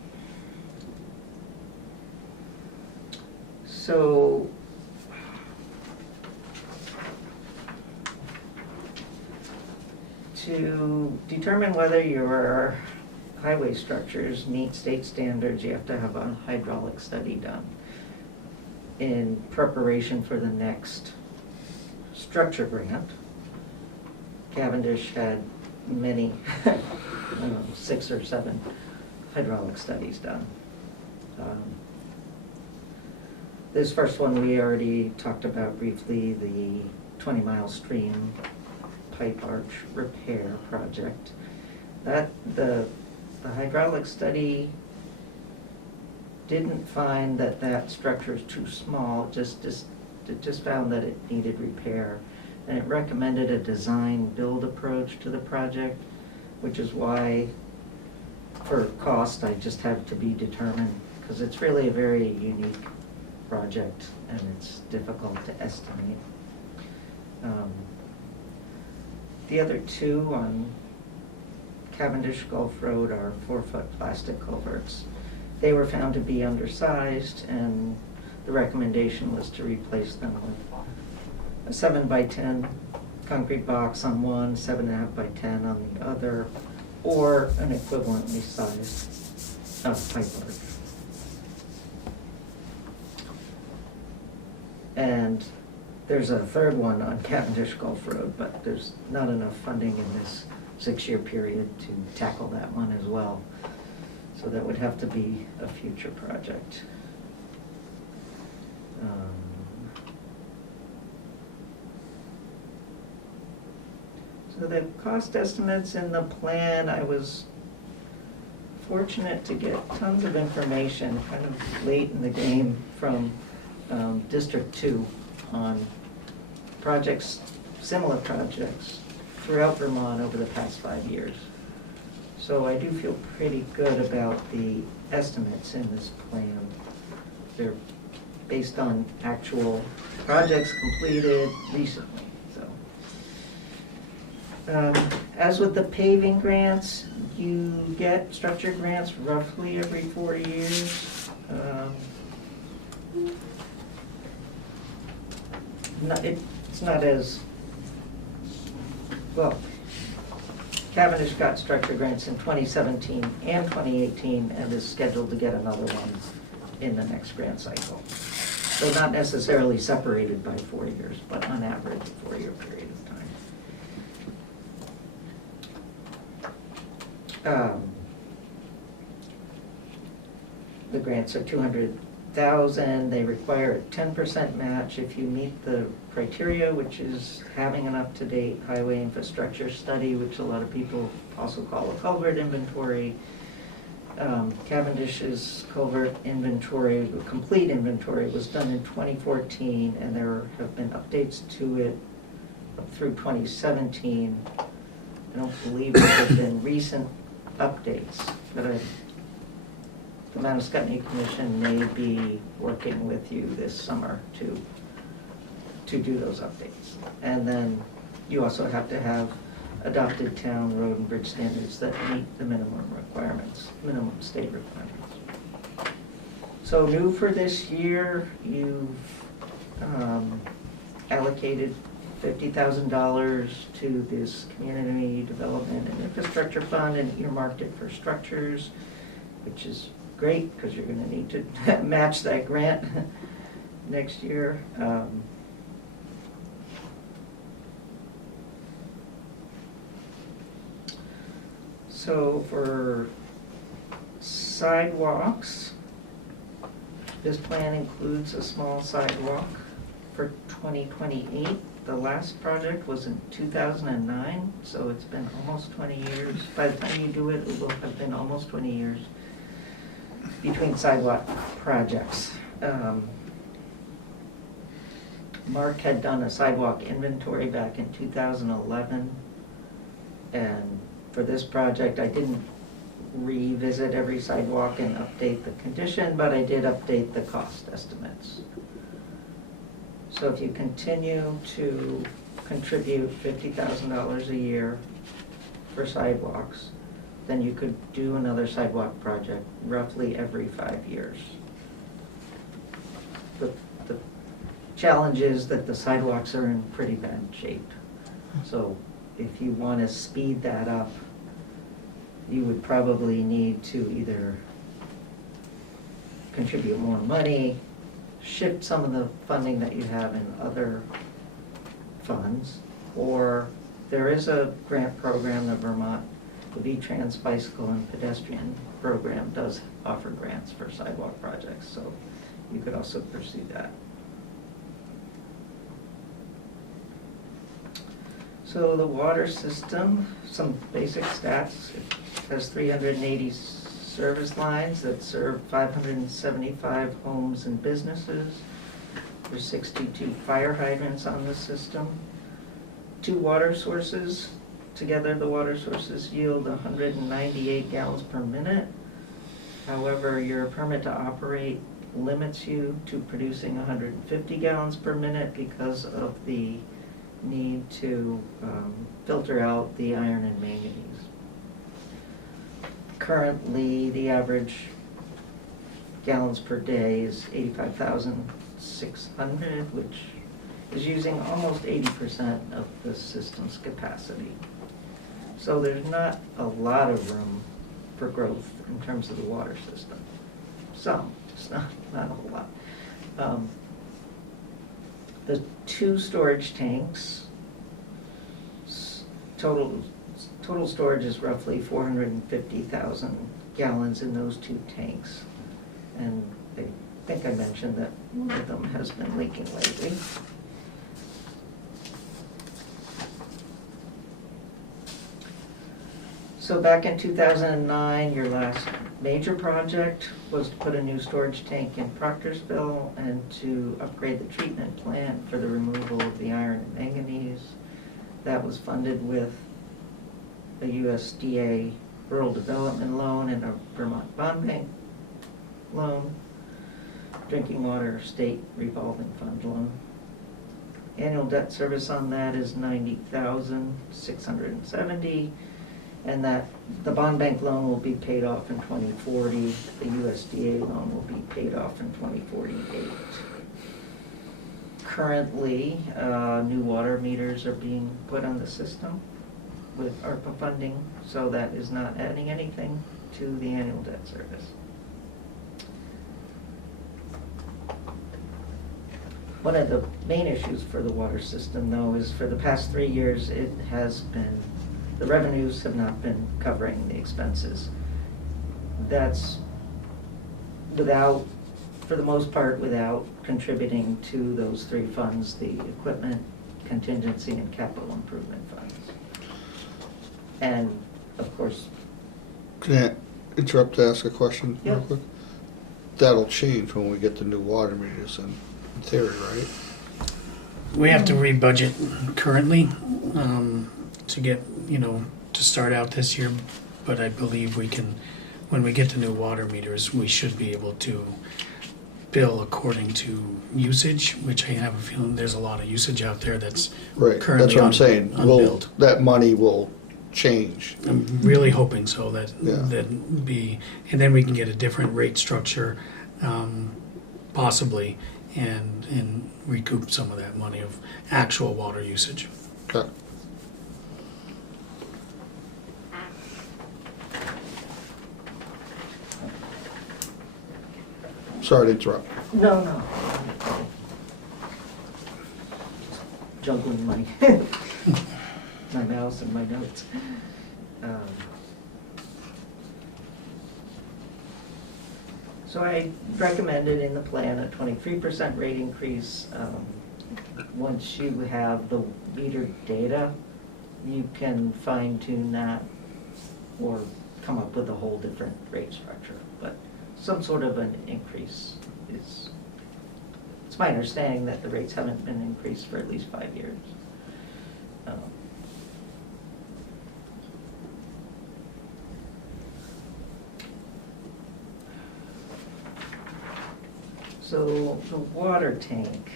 So to determine whether your highway structures meet state standards, you have to have a hydraulic study done in preparation for the next structure grant. Cavendish had many, 6 or 7 hydraulic studies done. This first one we already talked about briefly, the 20-mile stream pipe arch repair project. The hydraulic study didn't find that structure is too small, it just found that it needed repair. And it recommended a design-build approach to the project, which is why, for cost, I just have to be determined, because it's really a very unique project and it's difficult to estimate. The other 2 on Cavendish Gulf Road are 4-foot plastic culverts. They were found to be undersized, and the recommendation was to replace them with a 7x10 concrete box on one, 7.5 by 10 on the other, or an equivalently sized pipe arch. And there's a third one on Cavendish Gulf Road, but there's not enough funding in this 6-year period to tackle that one as well. So that would have to be a future project. So the cost estimates in the plan, I was fortunate to get tons of information kind of late in the game from District 2 on projects, similar projects throughout Vermont over the past 5 years. So I do feel pretty good about the estimates in this plan. They're based on actual projects completed recently, so. As with the paving grants, you get structured grants roughly every 4 years. It's not as, well, Cavendish got structured grants in 2017 and 2018 and is scheduled to get another one in the next grant cycle. So not necessarily separated by 4 years, but on average, a 4-year period of time. The grants are $200,000. They require a 10% match if you meet the criteria, which is having an up-to-date highway infrastructure study, which a lot of people also call a culvert inventory. Cavendish's culvert inventory, complete inventory, was done in 2014, and there have been updates to it up through 2017. I don't believe there have been recent updates, but the Manascutney Commission may be working with you this summer to do those updates. And then you also have to have adopted town road and bridge standards that meet the minimum requirements, minimum state requirements. So new for this year, you've allocated $50,000 to this Community Development and Infrastructure Fund and earmarked it for structures, which is great because you're going to need to match that grant next year. So for sidewalks, this plan includes a small sidewalk for 2028. The last project was in 2009, so it's been almost 20 years. By the time you do it, it will have been almost 20 years between sidewalk projects. Mark had done a sidewalk inventory back in 2011, and for this project, I didn't revisit every sidewalk and update the condition, but I did update the cost estimates. So if you continue to contribute $50,000 a year for sidewalks, then you could do another sidewalk project roughly every 5 years. The challenge is that the sidewalks are in pretty bad shape. So if you want to speed that up, you would probably need to either contribute more money, shift some of the funding that you have in other funds, or there is a grant program that Vermont, the V-Trans Bicycle and Pedestrian Program does offer grants for sidewalk projects, so you could also pursue that. So the water system, some basic stats. It has 380 service lines that serve 575 homes and businesses. There's 62 fire hydrants on the system. 2 water sources. Together, the water sources yield 198 gallons per minute. However, your permit to operate limits you to producing 150 gallons per minute because of the need to filter out the iron and manganese. Currently, the average gallons per day is 85,600, which is using almost 80% of the system's capacity. So there's not a lot of room for growth in terms of the water system. Some, just not a whole lot. The 2 storage tanks, total storage is roughly 450,000 gallons in those 2 tanks. And I think I mentioned that one of them has been leaking lately. So back in 2009, your last major project was to put a new storage tank in Proctorsville and to upgrade the treatment plant for the removal of the iron and manganese. That was funded with a USDA Rural Development Loan and a Vermont Bond Bank loan, Drinking Water State Revolving Fund loan. Annual debt service on that is $90,670, and that the bond bank loan will be paid off in 2040. The USDA loan will be paid off in 2048. Currently, new water meters are being put on the system with ARPA funding, so that is not adding anything to the annual debt service. One of the main issues for the water system, though, is for the past 3 years, the revenues have not been covering the expenses. That's for the most part, without contributing to those 3 funds, the equipment, contingency, and capital improvement funds. And, of course. Can I interrupt to ask a question real Yep. quick? That'll change when we get the new water meters in theory, right? We have to rebudget currently to get, to start out this year, but I believe we can, when we get the new water meters, we should be able to bill according to usage, which I have a feeling there's a lot of usage out there that's Right, currently that's what I'm saying. unbilled. That money will change. I'm really hoping so, that Yeah. and then we can get a different rate structure, possibly, and recoup some of that money of actual water usage. Okay. Sorry to interrupt. No. Juggling my mouse and my notes. So I recommended in the plan a 23% rate increase. Once you have the meter data, you can fine tune that or come up with a whole different rate structure. But some sort of an increase is, it's my understanding that the rates haven't been increased for at least 5 years. So the water tank,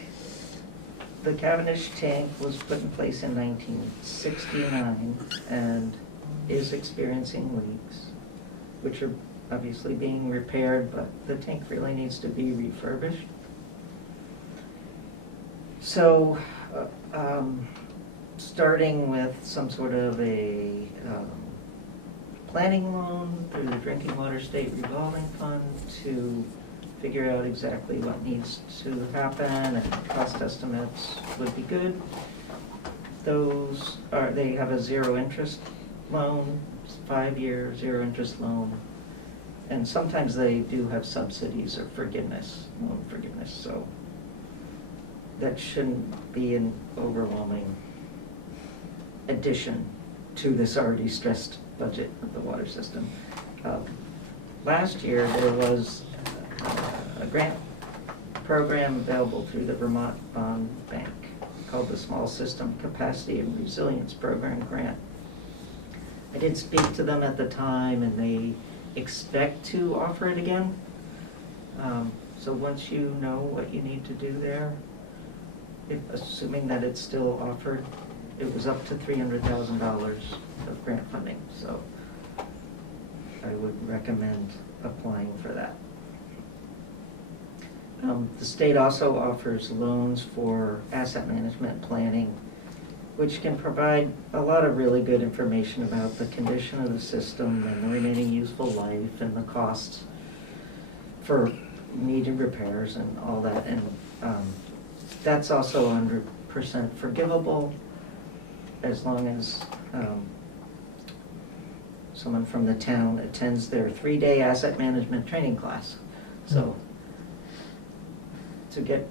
the Cavendish tank was put in place in 1969 and is experiencing leaks, which are obviously being repaired, but the tank really needs to be refurbished. So, starting with some sort of a planning loan through the Drinking Water State Revolving Fund to figure out exactly what needs to happen, and cost estimates would be good. They have a 0 interest loan, 5-year 0 interest loan. And sometimes they do have subsidies or loan forgiveness, so that shouldn't be an overwhelming addition to this already stressed budget of the water system. Last year, there was a grant program available through the Vermont Bond Bank called the Small System Capacity and Resilience Program Grant. I did speak to them at the time, and they expect to offer it again. So once you know what you need to do there, assuming that it's still offered, it was up to $300,000 of grant funding. So I would recommend applying for that. The state also offers loans for asset management planning, which can provide a lot of really good information about the condition of the system and the remaining useful life and the costs for needed repairs and all that. And that's also 100% forgivable as long as someone from the town attends their 3-day asset management training class. So to get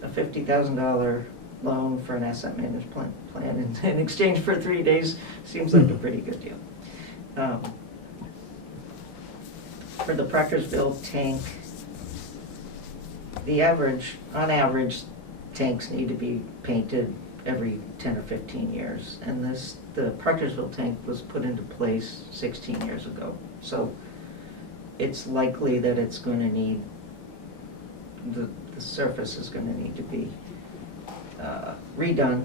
a $50,000 loan for an asset management plan in exchange for 3 days seems like a pretty good deal. For the Proctorsville tank, on average, tanks need to be painted every 10 or 15 years. And the Proctorsville tank was put into place 16 years ago. So it's likely that it's going to need, the surface is going to need to be redone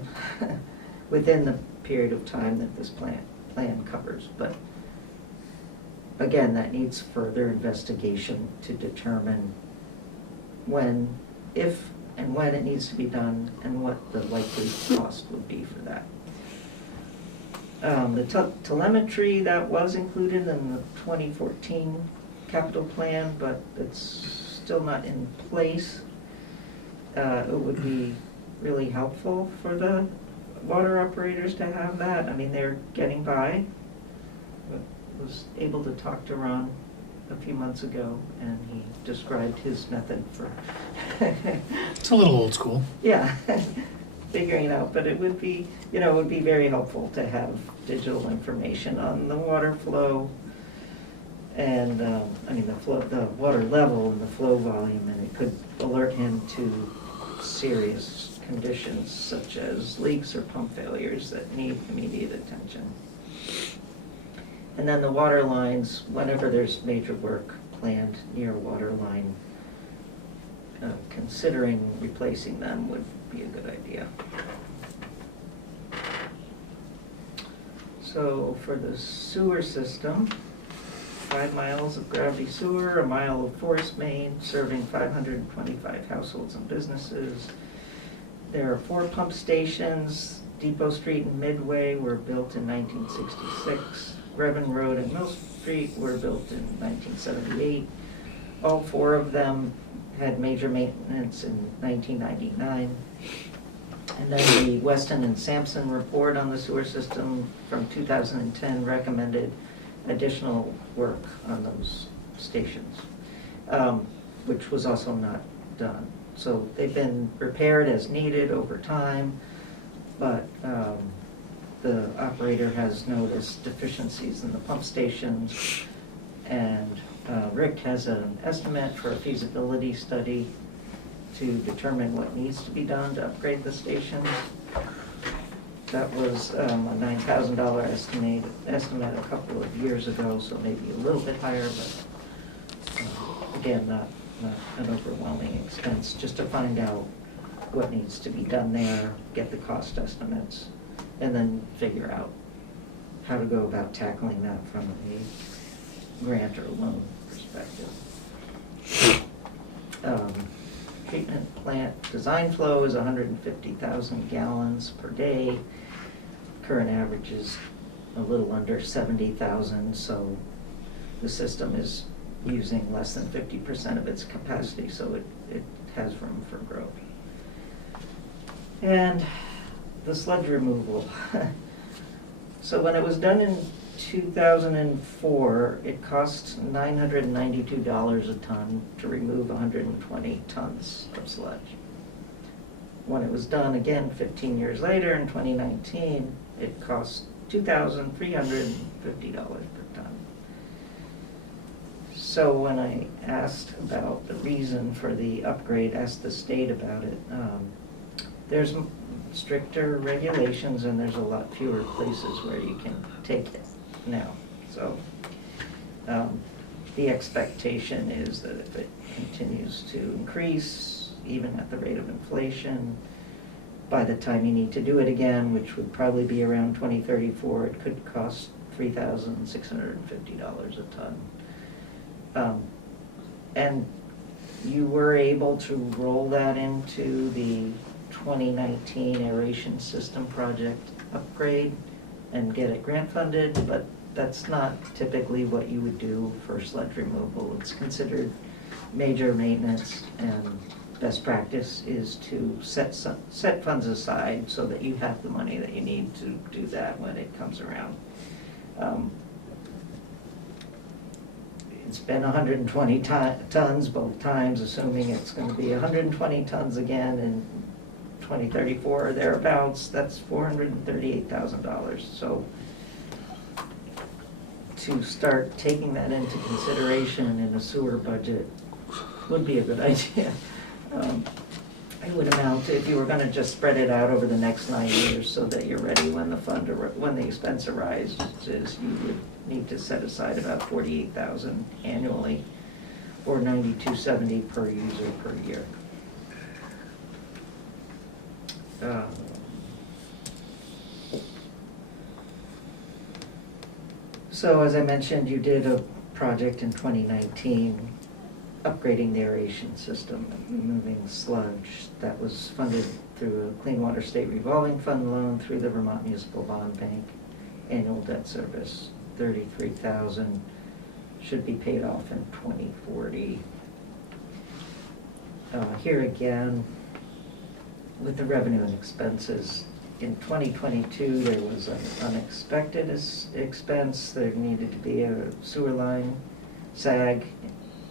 within the period of time that this plan covers. But again, that needs further investigation to determine if and when it needs to be done and what the likely cost would be for that. The telemetry that was included in the 2014 capital plan, but it's still not in place. It would be really helpful for the water operators to have that. I mean, they're getting by. I was able to talk to Ron a few months ago, and he described his method for It's a little old school. yeah, figuring it out. But it would be, it would be very helpful to have digital information on the water flow and, the water level and the flow volume, and it could alert him to serious conditions such as leaks or pump failures that need immediate attention. And then the water lines, whenever there's major work planned near a water line, considering replacing them would be a good idea. So for the sewer system, 5 miles of gravity sewer, 1 mile of forest main serving 525 households and businesses. There are 4 pump stations. Depot Street and Midway were built in 1966. Grevin Road and Mill Street were built in 1978. All 4 of them had major maintenance in 1999. And then the Weston and Sampson report on the sewer system from 2010 recommended additional work on those stations, which was also not done. So they've been repaired as needed over time, but the operator has noticed deficiencies in the pump stations, and Rick has an estimate for a feasibility study to determine what needs to be done to upgrade the stations. That was a $9,000 estimate a couple of years ago, so maybe a little bit higher, but again, not an overwhelming expense, just to find out what needs to be done there, get the cost estimates, and then figure out how to go about tackling that from a grant or loan perspective. Treatment plant design flow is 150,000 gallons per day. Current average is a little under 70,000, so the system is using less than 50% of its capacity, so it has room for growth. And the sludge removal. So when it was done in 2004, it cost $992 a ton to remove 120 tons of sludge. When it was done again 15 years later in 2019, it cost $2,350 per ton. So when I asked about the reason for the upgrade, asked the state about it, there's stricter regulations and there's a lot fewer places where you can take it now. So the expectation is that if it continues to increase, even at the rate of inflation, by the time you need to do it again, which would probably be around 2034, it could cost $3,650 a ton. And You were able to roll that into the 2019 aeration system project upgrade and get it grant funded, but that's not typically what you would do for sludge removal. It's considered major maintenance, and best practice is to set funds aside so that you have the money that you need to do that when it comes around. It's been 120 tons both times, assuming it's going to be 120 tons again in 2034 or thereabouts. That's $438,000. So to start taking that into consideration in a sewer budget would be a good idea. It would amount to, if you were going to just spread it out over the next 9 years so that you're ready when when the expense arises, you would need to set aside about $48,000 annually, or $92.70 per user per year. So as I mentioned, you did a project in 2019 upgrading the aeration system, removing sludge. That was funded through a Clean Water State Revolving Fund loan through the Vermont Municipal Bond Bank. Annual debt service, $33,000, should be paid off in 2040. Here again, with the revenue and expenses, in 2022 there was an unexpected expense. There needed to be a sewer line sag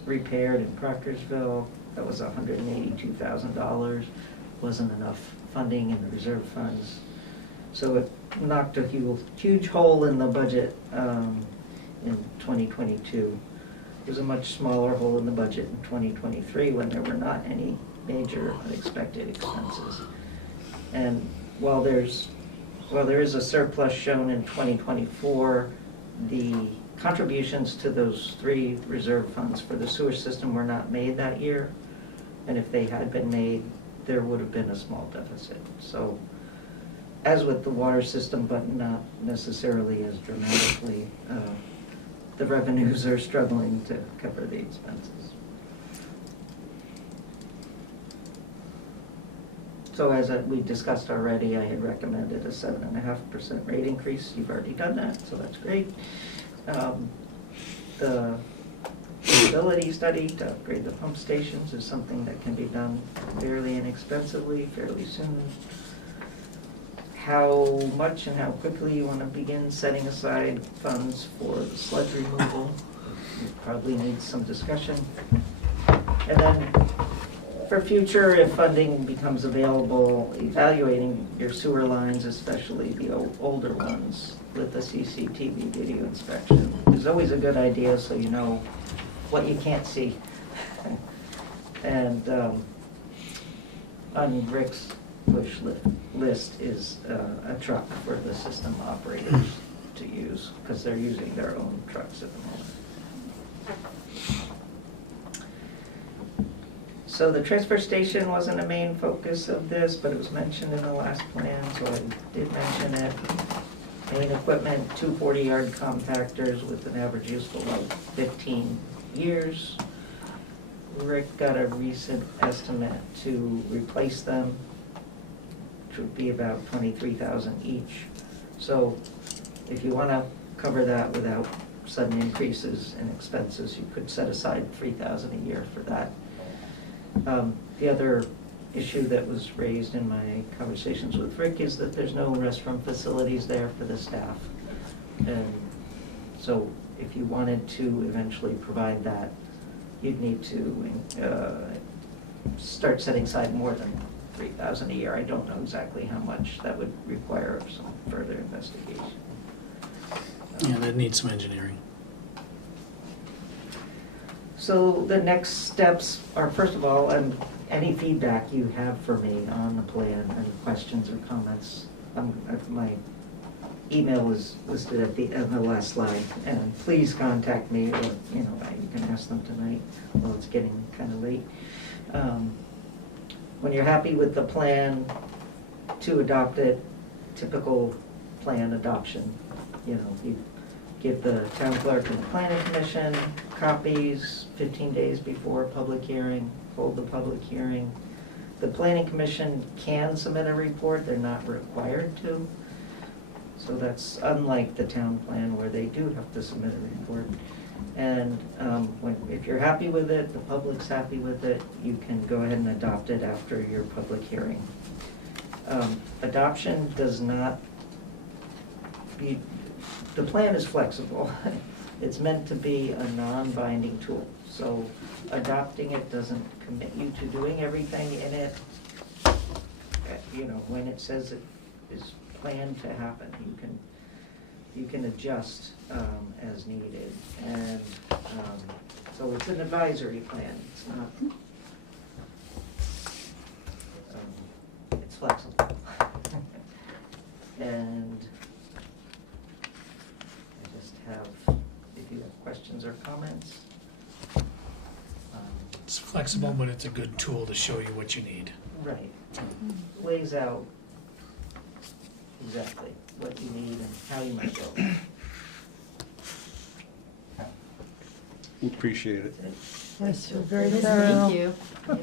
repaired in Proctorsville. That was $182,000. Wasn't enough funding in the reserve funds. So it knocked a huge hole in the budget in 2022. There's a much smaller hole in the budget in 2023 when there were not any major unexpected expenses. And while there is a surplus shown in 2024, the contributions to those 3 reserve funds for the sewer system were not made that year. And if they had been made, there would have been a small deficit. So as with the water system, but not necessarily as dramatically, the revenues are struggling to cover the expenses. So as we discussed already, I had recommended a 7.5% rate increase. You've already done that, so that's great. The feasibility study to upgrade the pump stations is something that can be done fairly inexpensively, fairly soon. How much and how quickly you want to begin setting aside funds for the sludge removal, you probably need some discussion. And then for future, if funding becomes available, evaluating your sewer lines, especially the older ones, with the CCTV video inspection is always a good idea, so you know what you can't see. And on Rick's wish list is a truck for the system operators to use, because they're using their own trucks at the moment. So the transfer station wasn't a main focus of this, but it was mentioned in the last plan, so I did mention it. Main equipment, 2 40-yard compactors with an average useful life 15 years. Rick got a recent estimate to replace them, which would be about $23,000 each. So if you want to cover that without sudden increases in expenses, you could set aside $3,000 a year for that. The other issue that was raised in my conversations with Rick is that there's no restroom facilities there for the staff. And so if you wanted to eventually provide that, you'd need to start setting aside more than $3,000 a year. I don't know exactly how much. That would require some further investigation. Yeah, that needs some engineering. So the next steps are, first of all, any feedback you have for me on the plan, any questions or comments. My email is listed at the last slide, and please contact me, or you can ask them tonight while it's getting kind of late. When you're happy with the plan, to adopt it, typical plan adoption, you give the town clerk and planning commission copies 15 days before public hearing, hold the public hearing. The planning commission can submit a report, they're not required to. So that's unlike the town plan where they do have to submit a report. And if you're happy with it, the public's happy with it, you can go ahead and adopt it after your public hearing. Adoption does not, the plan is flexible. It's meant to be a non-binding tool. So adopting it doesn't commit you to doing everything in it. You know, when it says it is planned to happen, you can adjust as needed. And so it's an advisory plan. It's not, it's flexible. And I just have, if you have questions or comments. It's flexible, but it's a good tool to show you what you need. Right. Lays out exactly what you need and how you might go. We appreciate it. Yes, you're very Yes, thorough. thank you. Yep.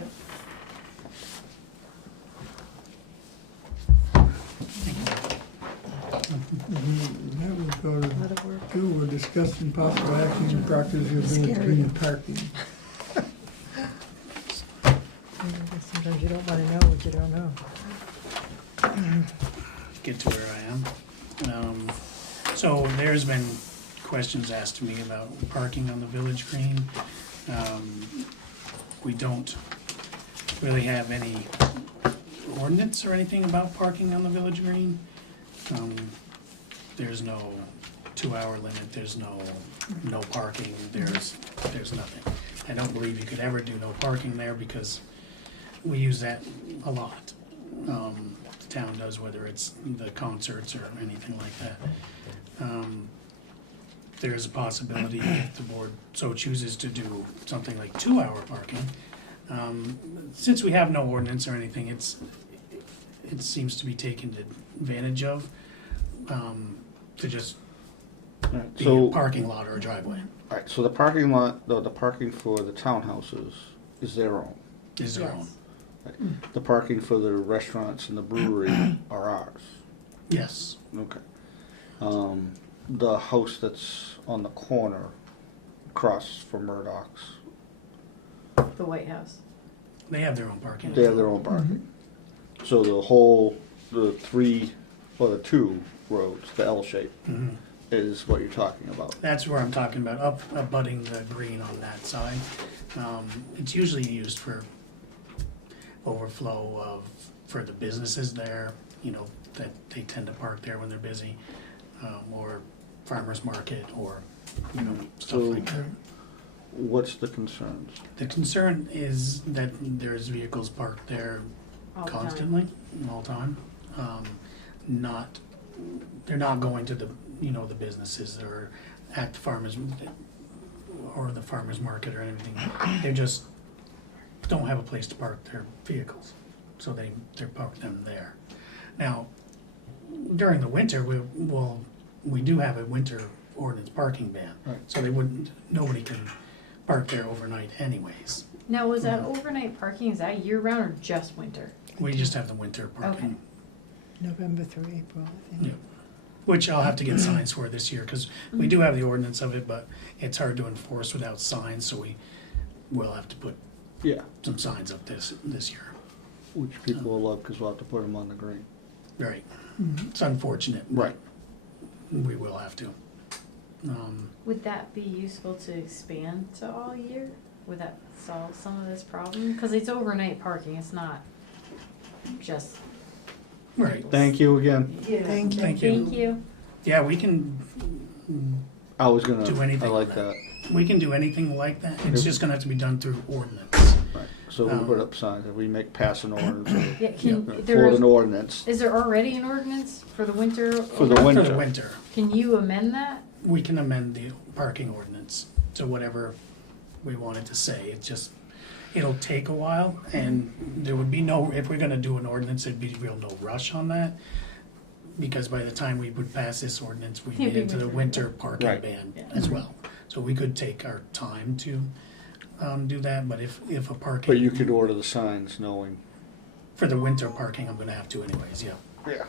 That would go to Let it work. two, we're discussing possible action in practice of village green parking. Sometimes you don't want to know what you don't know. Get to where I am. So there's been questions asked to me about parking on the village green. We don't really have any ordinance or anything about parking on the village green. There's no 2-hour limit, there's no parking, there's nothing. I don't believe you could ever do no parking there because we use that a lot. The town does, whether it's the concerts or anything like that. There's a possibility if the board so chooses to do something like 2-hour parking. Since we have no ordinance or anything, it seems to be taken advantage of, to just Right, be so, a parking lot or a driveway. alright, so the parking lot, the parking for the townhouses is their own. Is their own. The parking for the restaurants and the brewery are ours. Yes. Okay. The house that's on the corner across from Murdoch's, The White House. They have their own parking. they have their own parking. So the two roads, the L shape, Mhm. is what you're talking about. That's where I'm talking about, abutting the green on that side. It's usually used for overflow for the businesses there, that they tend to park there when they're busy, or farmer's market, or, stuff So- like that. What's the concerns? The concern is that there's vehicles parked there All the time. constantly, all the time. They're not going to the businesses or at the farmers or the farmers market or anything. They just don't have a place to park their vehicles, so they park them there. Now, during the winter, we do have a winter ordinance parking ban, Right. so nobody can park there overnight anyways. Now, was that overnight parking, is that year round or just winter? We just have the winter parking. Okay. November through April, I Yeah. think. Which I'll have to get signs for this year, because we do have the ordinance of it, but it's hard to enforce without signs, so we will have to put Yeah, some signs up this year. which people will love because we'll have to put them on the green. Right. It's unfortunate. but Right. We will have to. Would that be useful to expand to all year? Would that solve some of this problem? Because it's overnight parking, it's not just. Right. Thank you again. Yeah. Thank you. Thank you. Thank you. Yeah, we can I was gonna, do anything I like with that. We can do anything like that. It's just gonna have to be done through ordinance. Right. So we put up signs, if we make pass an ordinance, Yeah, or for there an ordinance, is there already an ordinance for the winter? For the over- winter. For the winter, Can you amend that? we can amend the parking ordinance to whatever we want it to say. It'll take a while, and there would be if we're gonna do an ordinance, there'd be no rush on that. because by the time we would pass this ordinance, we'd It'd get be into the winter. winter parking Right. ban Yeah. as well. So we could take our time to do that, but if a parking. But you could order the signs knowing. For the winter parking, I'm gonna have to anyways, yeah. Yeah.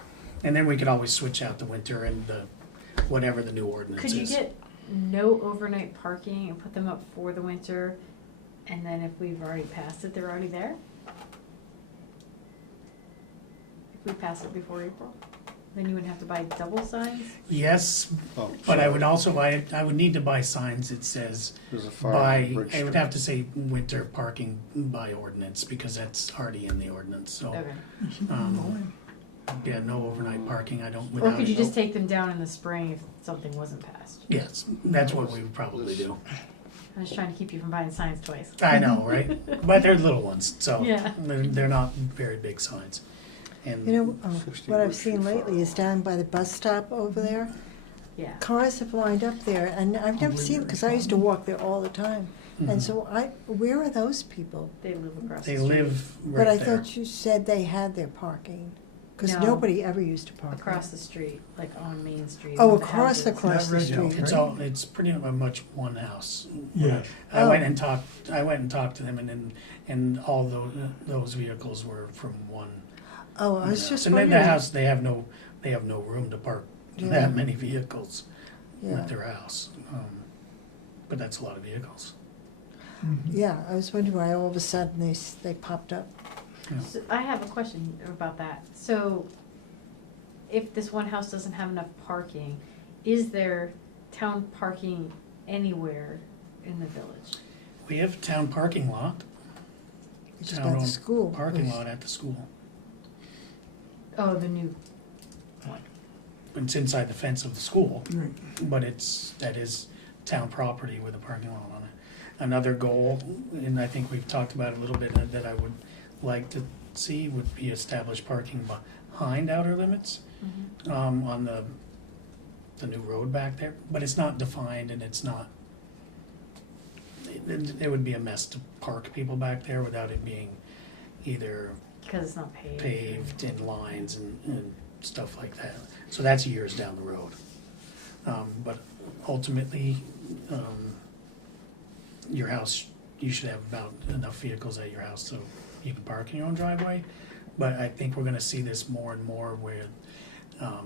And then we could always switch out the winter and the, whatever the new ordinance Could is. you get no overnight parking and put them up for the winter, and then if we've already passed it, they're already there? If we pass it before April, then you wouldn't have to buy double signs? Yes, Oh, but I sorry. would also buy, I would need to buy signs that says There's a fire by, on Bridge I would Street. have to say winter parking by ordinance, because that's already in the ordinance, so. Okay. Yeah, no overnight parking, I don't. Or without could you a- just take them down in the spring if something wasn't passed? Yes, that's what we would probably do. I'm just trying to keep you from buying signs twice. I know, right? But they're little ones, so Yeah. they're not very big signs. And You know, 60 what I've Bridge seen Street lately is down by the bus stop over there. Yeah. Cars have lined up there, and I've never seen, because I used to walk there all the time. Mhm. And so where are those people? They live across the they street. live But I right there. thought you said they had their parking, because No. nobody ever used to park there. Across the street, like on Main Street. Oh, with the across houses. the Not street. Ridgeville, It's right? all, it's pretty much one house. Yeah. I Oh. went and talked to them, and all those vehicles were from one. Oh, I was house. just And then wondering. the house, they have no room to park Yeah. that many vehicles Yeah. at their house. But that's a lot of vehicles. Yeah, I was wondering why all of a sudden they popped up. So I have a question about that. So if this one house doesn't have enough parking, is there town parking anywhere in the village? We have a town parking lot, It's just by the town-owned school. parking lot at the school. Oh, the new one. It's inside the fence of the school, Right. but that is town property with a parking lot on it. Another goal, and I think we've talked about it a little bit, that I would like to see would be established parking behind outer limits, on the new road back there, but it's not defined and it's not, it would be a mess to park people back there without it being either Because it's not paved. paved in lines and stuff like that. So that's years down the road. But ultimately, your house, you should have about enough vehicles at your house so you can park in your own driveway. But I think we're gonna see this more and more with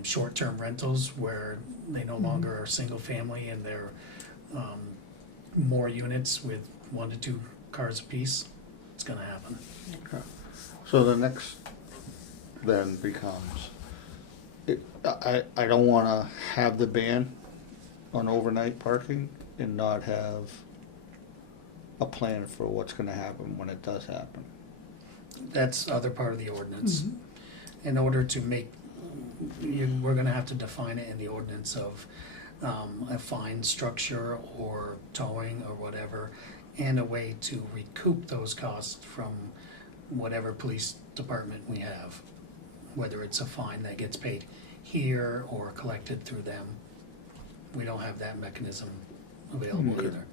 short-term rentals where they no longer are single-family and they're more units with 1 to 2 cars apiece. It's gonna happen. So the next then becomes, I don't wanna have the ban on overnight parking and not have a plan for what's gonna happen when it does happen. That's other part of the ordinance. In order to make, we're gonna have to define it in the ordinance of a fine structure or towing or whatever, and a way to recoup those costs from whatever police department we have. Whether it's a fine that gets paid here or collected through them. We don't have that mechanism available Okay. either.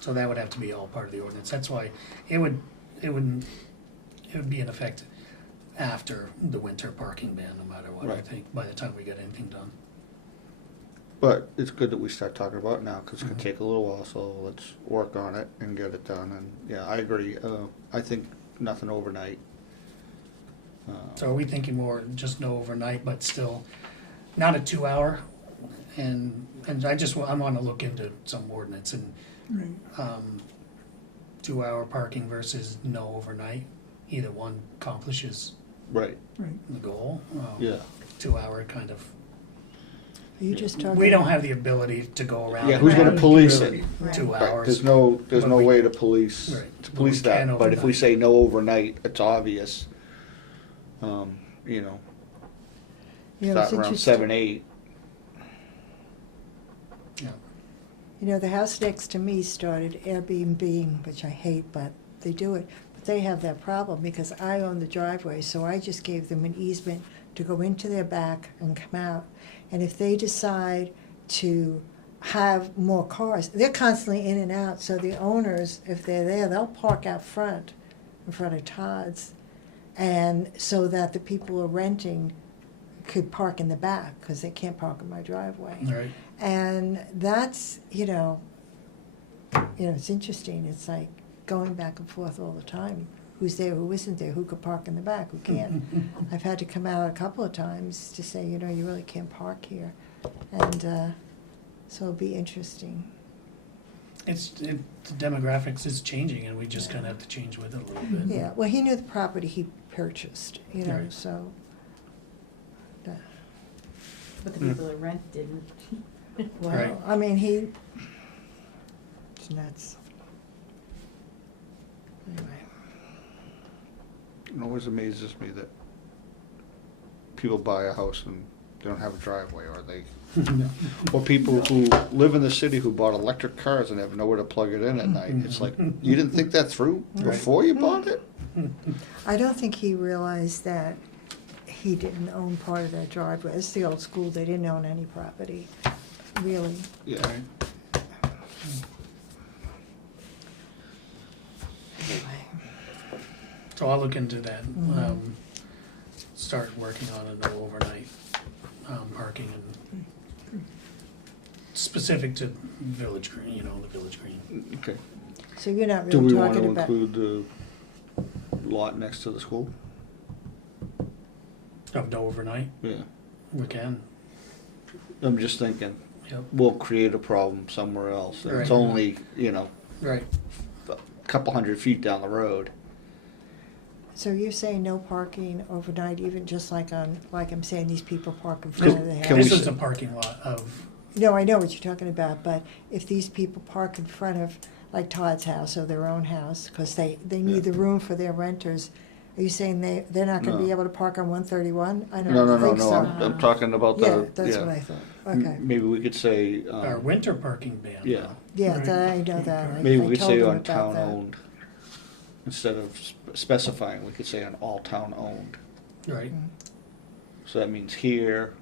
So that would have to be all part of the ordinance. That's why it would be in effect after the winter parking ban, no matter what, I Right. think, by the time we get anything done. But it's good that we start talking about it now, cause it's gonna take a little while, so let's work on it and get it done, and, yeah, I agree, I think nothing overnight. So are we thinking more just no overnight, but still not a 2 hour? And I wanna look into some ordinance and, Right. 2 hour parking versus no overnight. Either one accomplishes Right, the goal. yeah. 2 hour kind of, Are you just talking? we don't have the ability to go around. Yeah, who's gonna Right. police it? Right. 2 Right, hours. there's no But we- way to police, Right. to But police we can that, but if we overnight. say no overnight, it's obvious. You know, You know, start it's around interesting. 7, 8. Yeah. You know, the house next to me started Airbnb, which I hate, but they do it. But they have that problem because I own the driveway, so I just gave them an easement to go into their back and come out. And if they decide to have more cars, they're constantly in and out, so the owners, if they're there, they'll park out front, in front of Todd's. And so that the people who are renting could park in the back, because they can't park in my driveway. Right. And that's, it's interesting, it's like going back and forth all the time. Who's there, who isn't there, who could park in the back, who can't? I've had to come out a couple of times to say, you really can't park here. And so it'll be interesting. The demographics is changing, and we just kind of have to change with it a little bit. Yeah, well, he knew the property he purchased, Right. so. But the people that rent didn't. Well, Right. I mean, it's nuts. Anyway. It always amazes me that people buy a house and they don't have a driveway, or people who live in the city who bought electric cars and have nowhere to plug it in at night. It's like, you didn't think that through before you bought it? I don't think he realized that he didn't own part of that driveway. It's the old school, they didn't own any property, really. Yeah. Anyway. So I'll look into that, start working on a no overnight parking and specific to Village Green, the Village Green. Okay. So you're not Do really we want to talking about. include the lot next to the school? Of no overnight, Yeah. we can. I'm just thinking, Yep. we'll create a problem somewhere else. Right. It's only, Right. a couple hundred feet down the road. So you're saying no parking overnight, even just like I'm saying, these people park in front of the Can house? This we is s- a parking lot of, No, I know what you're talking about, but if these people park in front of, like Todd's house or their own house, because they need the room for their renters, are you saying they're not gonna be No. able to park on 131? I No, don't think no, so. I'm talking about the, Yeah, that's what I thought, okay. Maybe we could say, our winter parking ban. yeah. Yeah, Right. I know that. Maybe I we could told say them on about town that. owned. Instead of specifying, we could say on all town owned. Right. So that means here,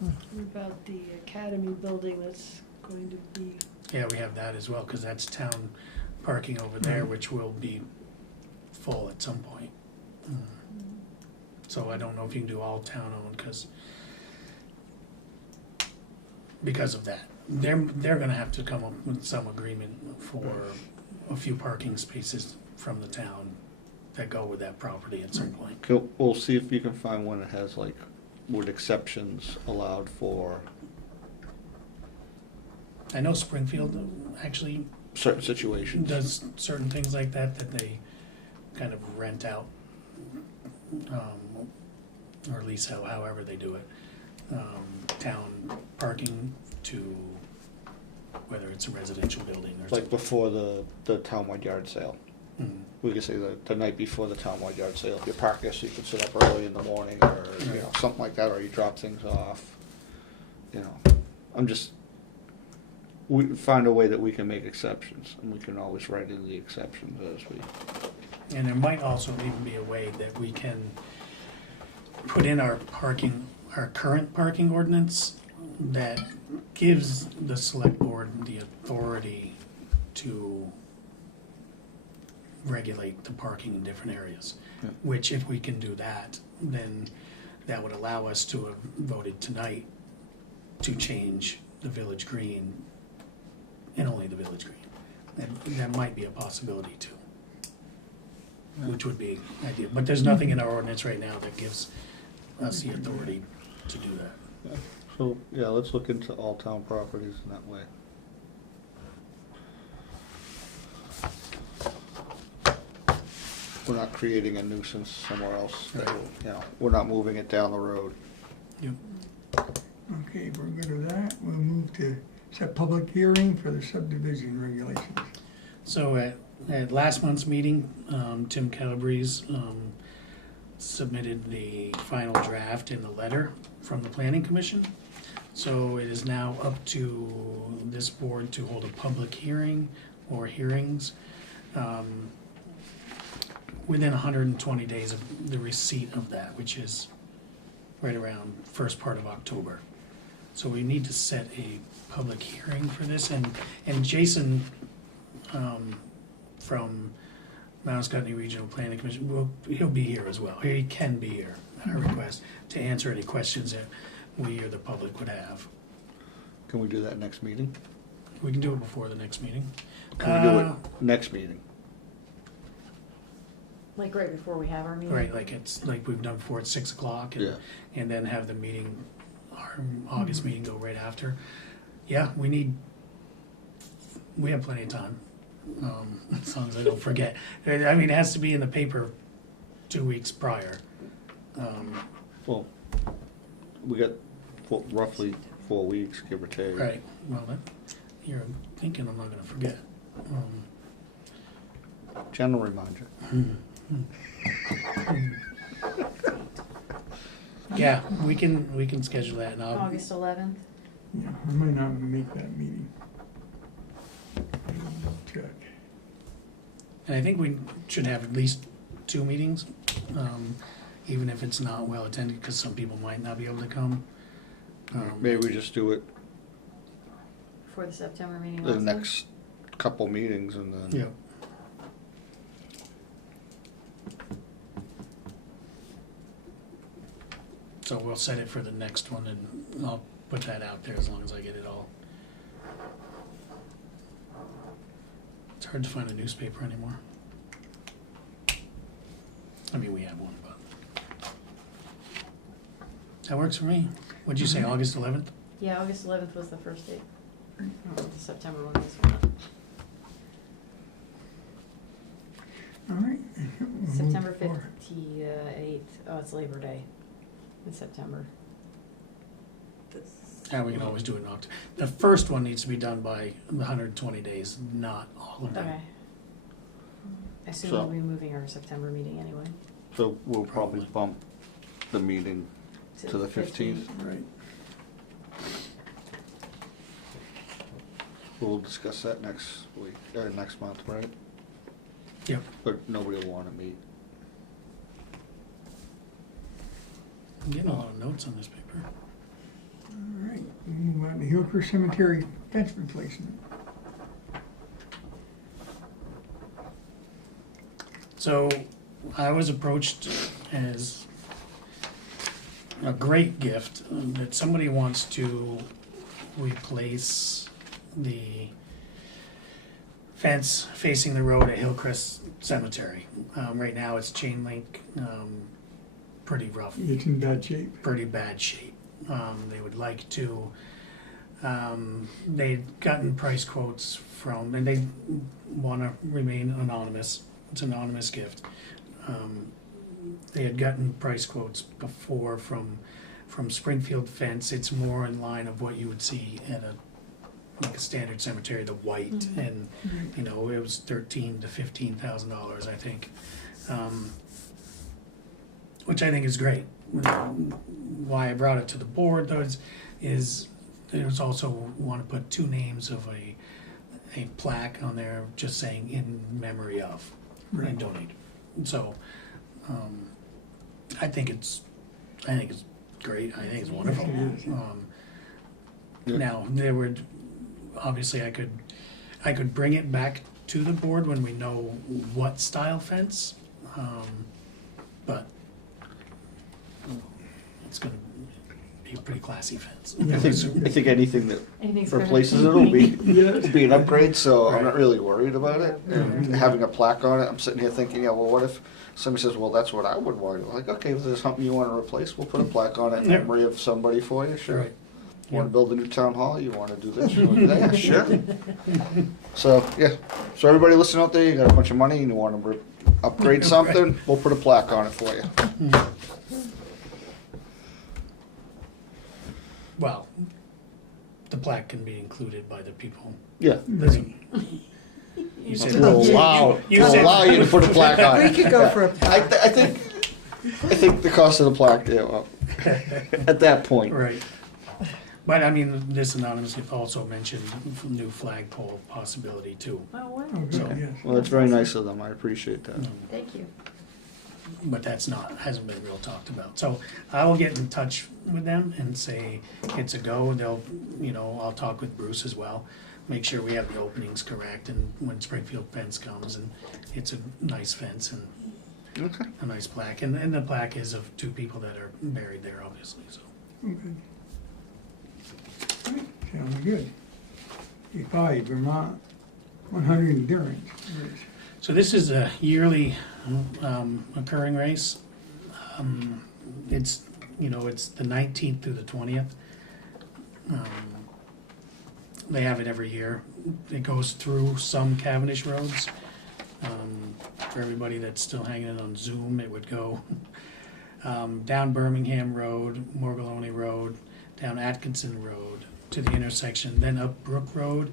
What about the academy building that's going to be, Yeah, we have that as well, because that's town parking over there, which will be full at some point. So I don't know if you can do all town owned, because of that. They're gonna have to come up with some agreement for a few parking spaces from the town that go with that property at some point. we'll see if you can find one that has with exceptions allowed for I know Springfield actually certain situations. does certain things like that they kind of rent out, or lease out, however they do it, town parking to whether it's a residential building or Like something. before the townwide yard sale. Mhm. We could say the night before the townwide yard sale, if you park there so you can sit up early in the morning, or, something like that, or you drop things off. We find a way that we can make exceptions, and we can always write in the exceptions as we. And there might also even be a way that we can put in our current parking ordinance that gives the select board the authority to regulate the parking in different areas. Yeah. Which, if we can do that, then that would allow us to have voted tonight to change the Village Green and only the Village Green. And that might be a possibility too. Which would be ideal, but there's nothing in our ordinance right now that gives us the authority to do that. So, let's look into all town properties in that way. We're not creating a nuisance somewhere else, we're not moving it down the road. Okay, we're good with that. We'll move to set public hearing for the subdivision regulations. So at last month's meeting, Tim Calabrese submitted the final draft in the letter from the Planning Commission. So it is now up to this board to hold a public hearing or hearings within 120 days of the receipt of that, which is right around first part of October. So we need to set a public hearing for this, and Jason from Mount Scottney Regional Planning Commission, he'll be here as well. He can be here at our request to answer any questions that we or the public would have. Can we do that next meeting? We can do it before the next meeting. Can we do it next meeting? Like right before we have our meeting? Right, like it's, like we've done before, at 6 o'clock, Yeah. and then have the meeting, our August meeting go right after. Yeah, we have plenty of time, as long as I don't forget. I mean, it has to be in the paper 2 weeks prior. Well, we got roughly 4 weeks, give or take. Right, well, you're thinking I'm not gonna forget. General reminder. Yeah, we can schedule that, and I'll, August 11th? Yeah, I might not make that meeting. Check. and I think we should have at least 2 meetings, even if it's not well attended, because some people might not be able to come. Maybe we just do it Before the September meeting the also? next couple meetings and then. Yeah. So we'll set it for the next one, and I'll put that out there as long as I get it all. It's hard to find a newspaper anymore. I mean, we have one, but that works for me. What'd you say, August 11th? Yeah, August 11th was the first date. The September one was not. All right. September 58th, oh, it's Labor Day in September. Yeah, we can always do it in October. The first one needs to be done by 120 days, not all of them. Okay. I assume So- we'll be moving our September meeting anyway. So we'll probably bump the meeting to the 15th. Right. We'll discuss that next week, or next month, right? Yep. But nobody will wanna meet. I'm getting a lot of notes on this paper. All right, we move on to Hillcrest Cemetery fence replacement. So I was approached as a great gift that somebody wants to replace the fence facing the road at Hillcrest Cemetery. Right now it's chain link, pretty rough, It's in bad shape. pretty bad shape. They would like to, they'd gotten price quotes from, and they wanna remain anonymous, it's an anonymous gift. They had gotten price quotes before from Springfield Fence. It's more in line of what you would see at like a standard cemetery, the white, and, you know, it was $13,000 to $15,000, I think. Which I think is great. Why I brought it to the board though is there's also want to put 2 names of a plaque on there just saying in memory of and donate. So I think it's great. I think it's wonderful. Now there would obviously I could bring it back to the board when we know what style fence, but it's gonna be a pretty classy fence. I think anything that Anything's better. replaces it will be an upgrade, so I'm not really worried about it. And having a plaque on it, I'm sitting here thinking, yeah, well, what if somebody says, well, that's what I would want. I'm like, okay, if there's something you wanna replace, we'll put a plaque on it in Yeah. memory of somebody for you, sure. Right. You wanna build a new town hall, you wanna do this, you wanna do that, yeah, sure. So, yeah, so everybody listening out there, you got a bunch of money and you wanna upgrade something, we'll put a plaque on it for you. Well, the plaque can be included by the people. Yeah. You said, We'll allow you to put a plaque on it. We could go for a plaque. I think the cost of the plaque, yeah, well, at that point. right. But I mean, this anonymous also mentioned new flagpole possibility too. Oh, wow. Oh, So- good, yes. Well, that's very nice of them, I appreciate that. Thank you. But hasn't been real talked about. So I will get in touch with them and say it's a go. They'll, I'll talk with Bruce as well. make sure we have the openings correct, and when Springfield fence comes, and it's a nice fence and Okay. a nice plaque, and the plaque is of two people that are buried there, obviously, so. Okay. Sounds good. E5, Vermont 100 endurance race. So this is a yearly occurring race. It's, it's the 19th through the 20th. They have it every year. It goes through some Cavendish roads. For everybody that's still hanging on Zoom, it would go down Birmingham Road, Morgelloni Road, down Atkinson Road to the intersection, then up Brook Road,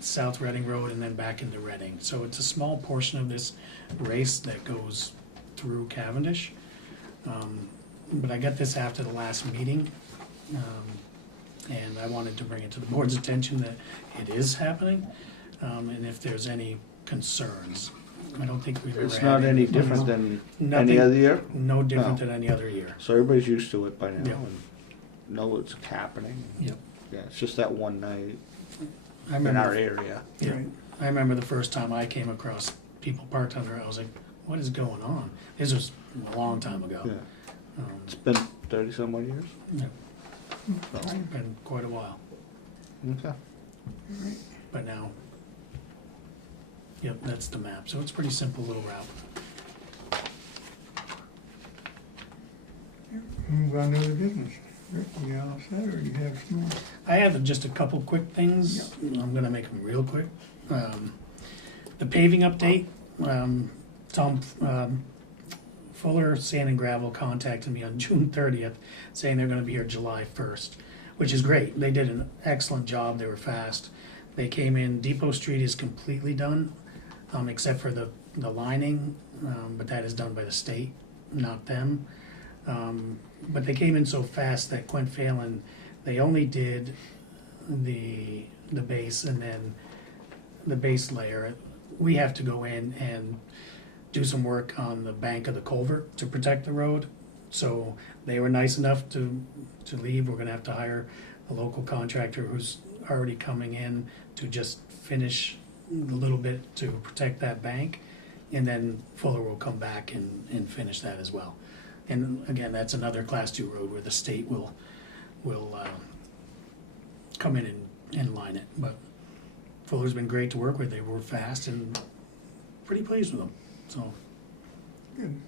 South Reading Road, and then back into Reading. So it's a small portion of this race that goes through Cavendish. But I got this after the last meeting, and I wanted to bring it to the board's attention that it is happening, and if there's any concerns. I don't think we've ever had. It's not any different than any Nothing- other year? No different No. than any other year. So everybody's used to it by now Yeah. and know it's happening. Yep. Yeah, it's just that one night I in our remember, area. yeah, I remember the first time I came across people parked under it, I was like, what is going on? This was a long time ago. Yeah. Um, It's been 30-some odd years. yeah, It's been quite a while, Okay. but now, yep, that's the map. So it's a pretty simple little route. Move on to the business. Rick, you all set, or do you have some more? I have just a couple quick things. I'm gonna make them real quick. The paving update, Tom Fuller Sand and Gravel contacted me on June 30th, saying they're gonna be here July 1st, which is great. They did an excellent job, they were fast. They came in, Depot Street is completely done, except for the lining, but that is done by the state, not them. But they came in so fast that Quinn Phelan, they only did the base and then the base layer. We have to go in and do some work on the bank of the culvert to protect the road. So they were nice enough to leave. We're gonna have to hire a local contractor who's already coming in to just finish a little bit to protect that bank. And then Fuller will come back and finish that as well. And again, that's another class 2 road where the state will come in and line it. But Fuller's been great to work with. They were fast and pretty pleased with them, so. Good.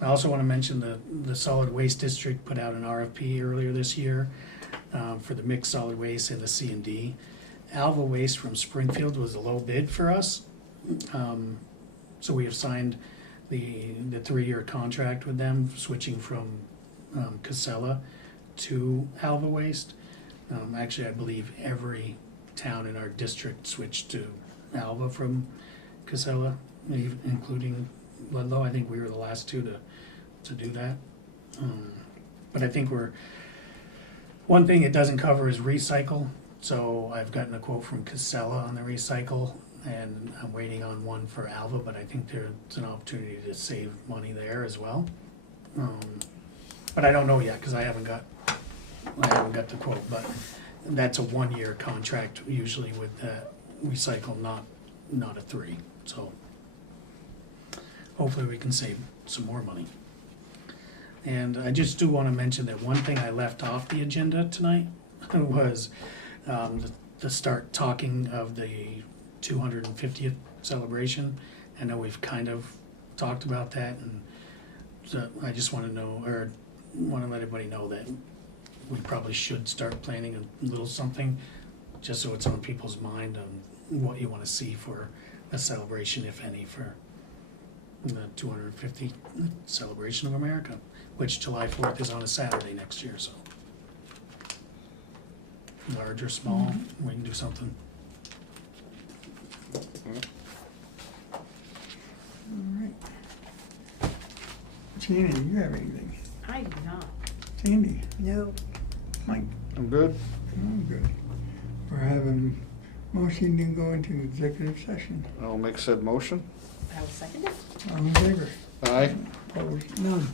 I also want to mention the Solid Waste District put out an RFP earlier this year for the mixed solid waste and the C&D. Alva Waste from Springfield was a low bid for us. So we have signed the 3-year contract with them, switching from Casella to Alva Waste. Actually, I believe every town in our district switched to Alva from Casella, including Ludlow. I think we were the last two to do that. But I think one thing it doesn't cover is recycle. So I've gotten a quote from Casella on the recycle, and I'm waiting on one for Alva, but I think there's an opportunity to save money there as well. But I don't know yet, because I haven't got the quote, but that's a 1-year contract usually with recycle, not a 3, so hopefully we can save some more money. And I just do want to mention that one thing I left off the agenda tonight was to start talking of the 250th celebration. I know we've kind of talked about that, and so I just want to know, or want to let everybody know that we probably should start planning a little something, just so it's on people's mind on what you want to see for a celebration, if any, for the 250th celebration of America, which July 4th is on a Saturday next year, so. Large or small, we can do something. All right. Shannon, do you have anything? I do not. Sandy? No, Mike? I'm good. I'm good. We're having motion to go into executive session. I'll make said motion. I will second it. All in favor? Aye. Opposed? None.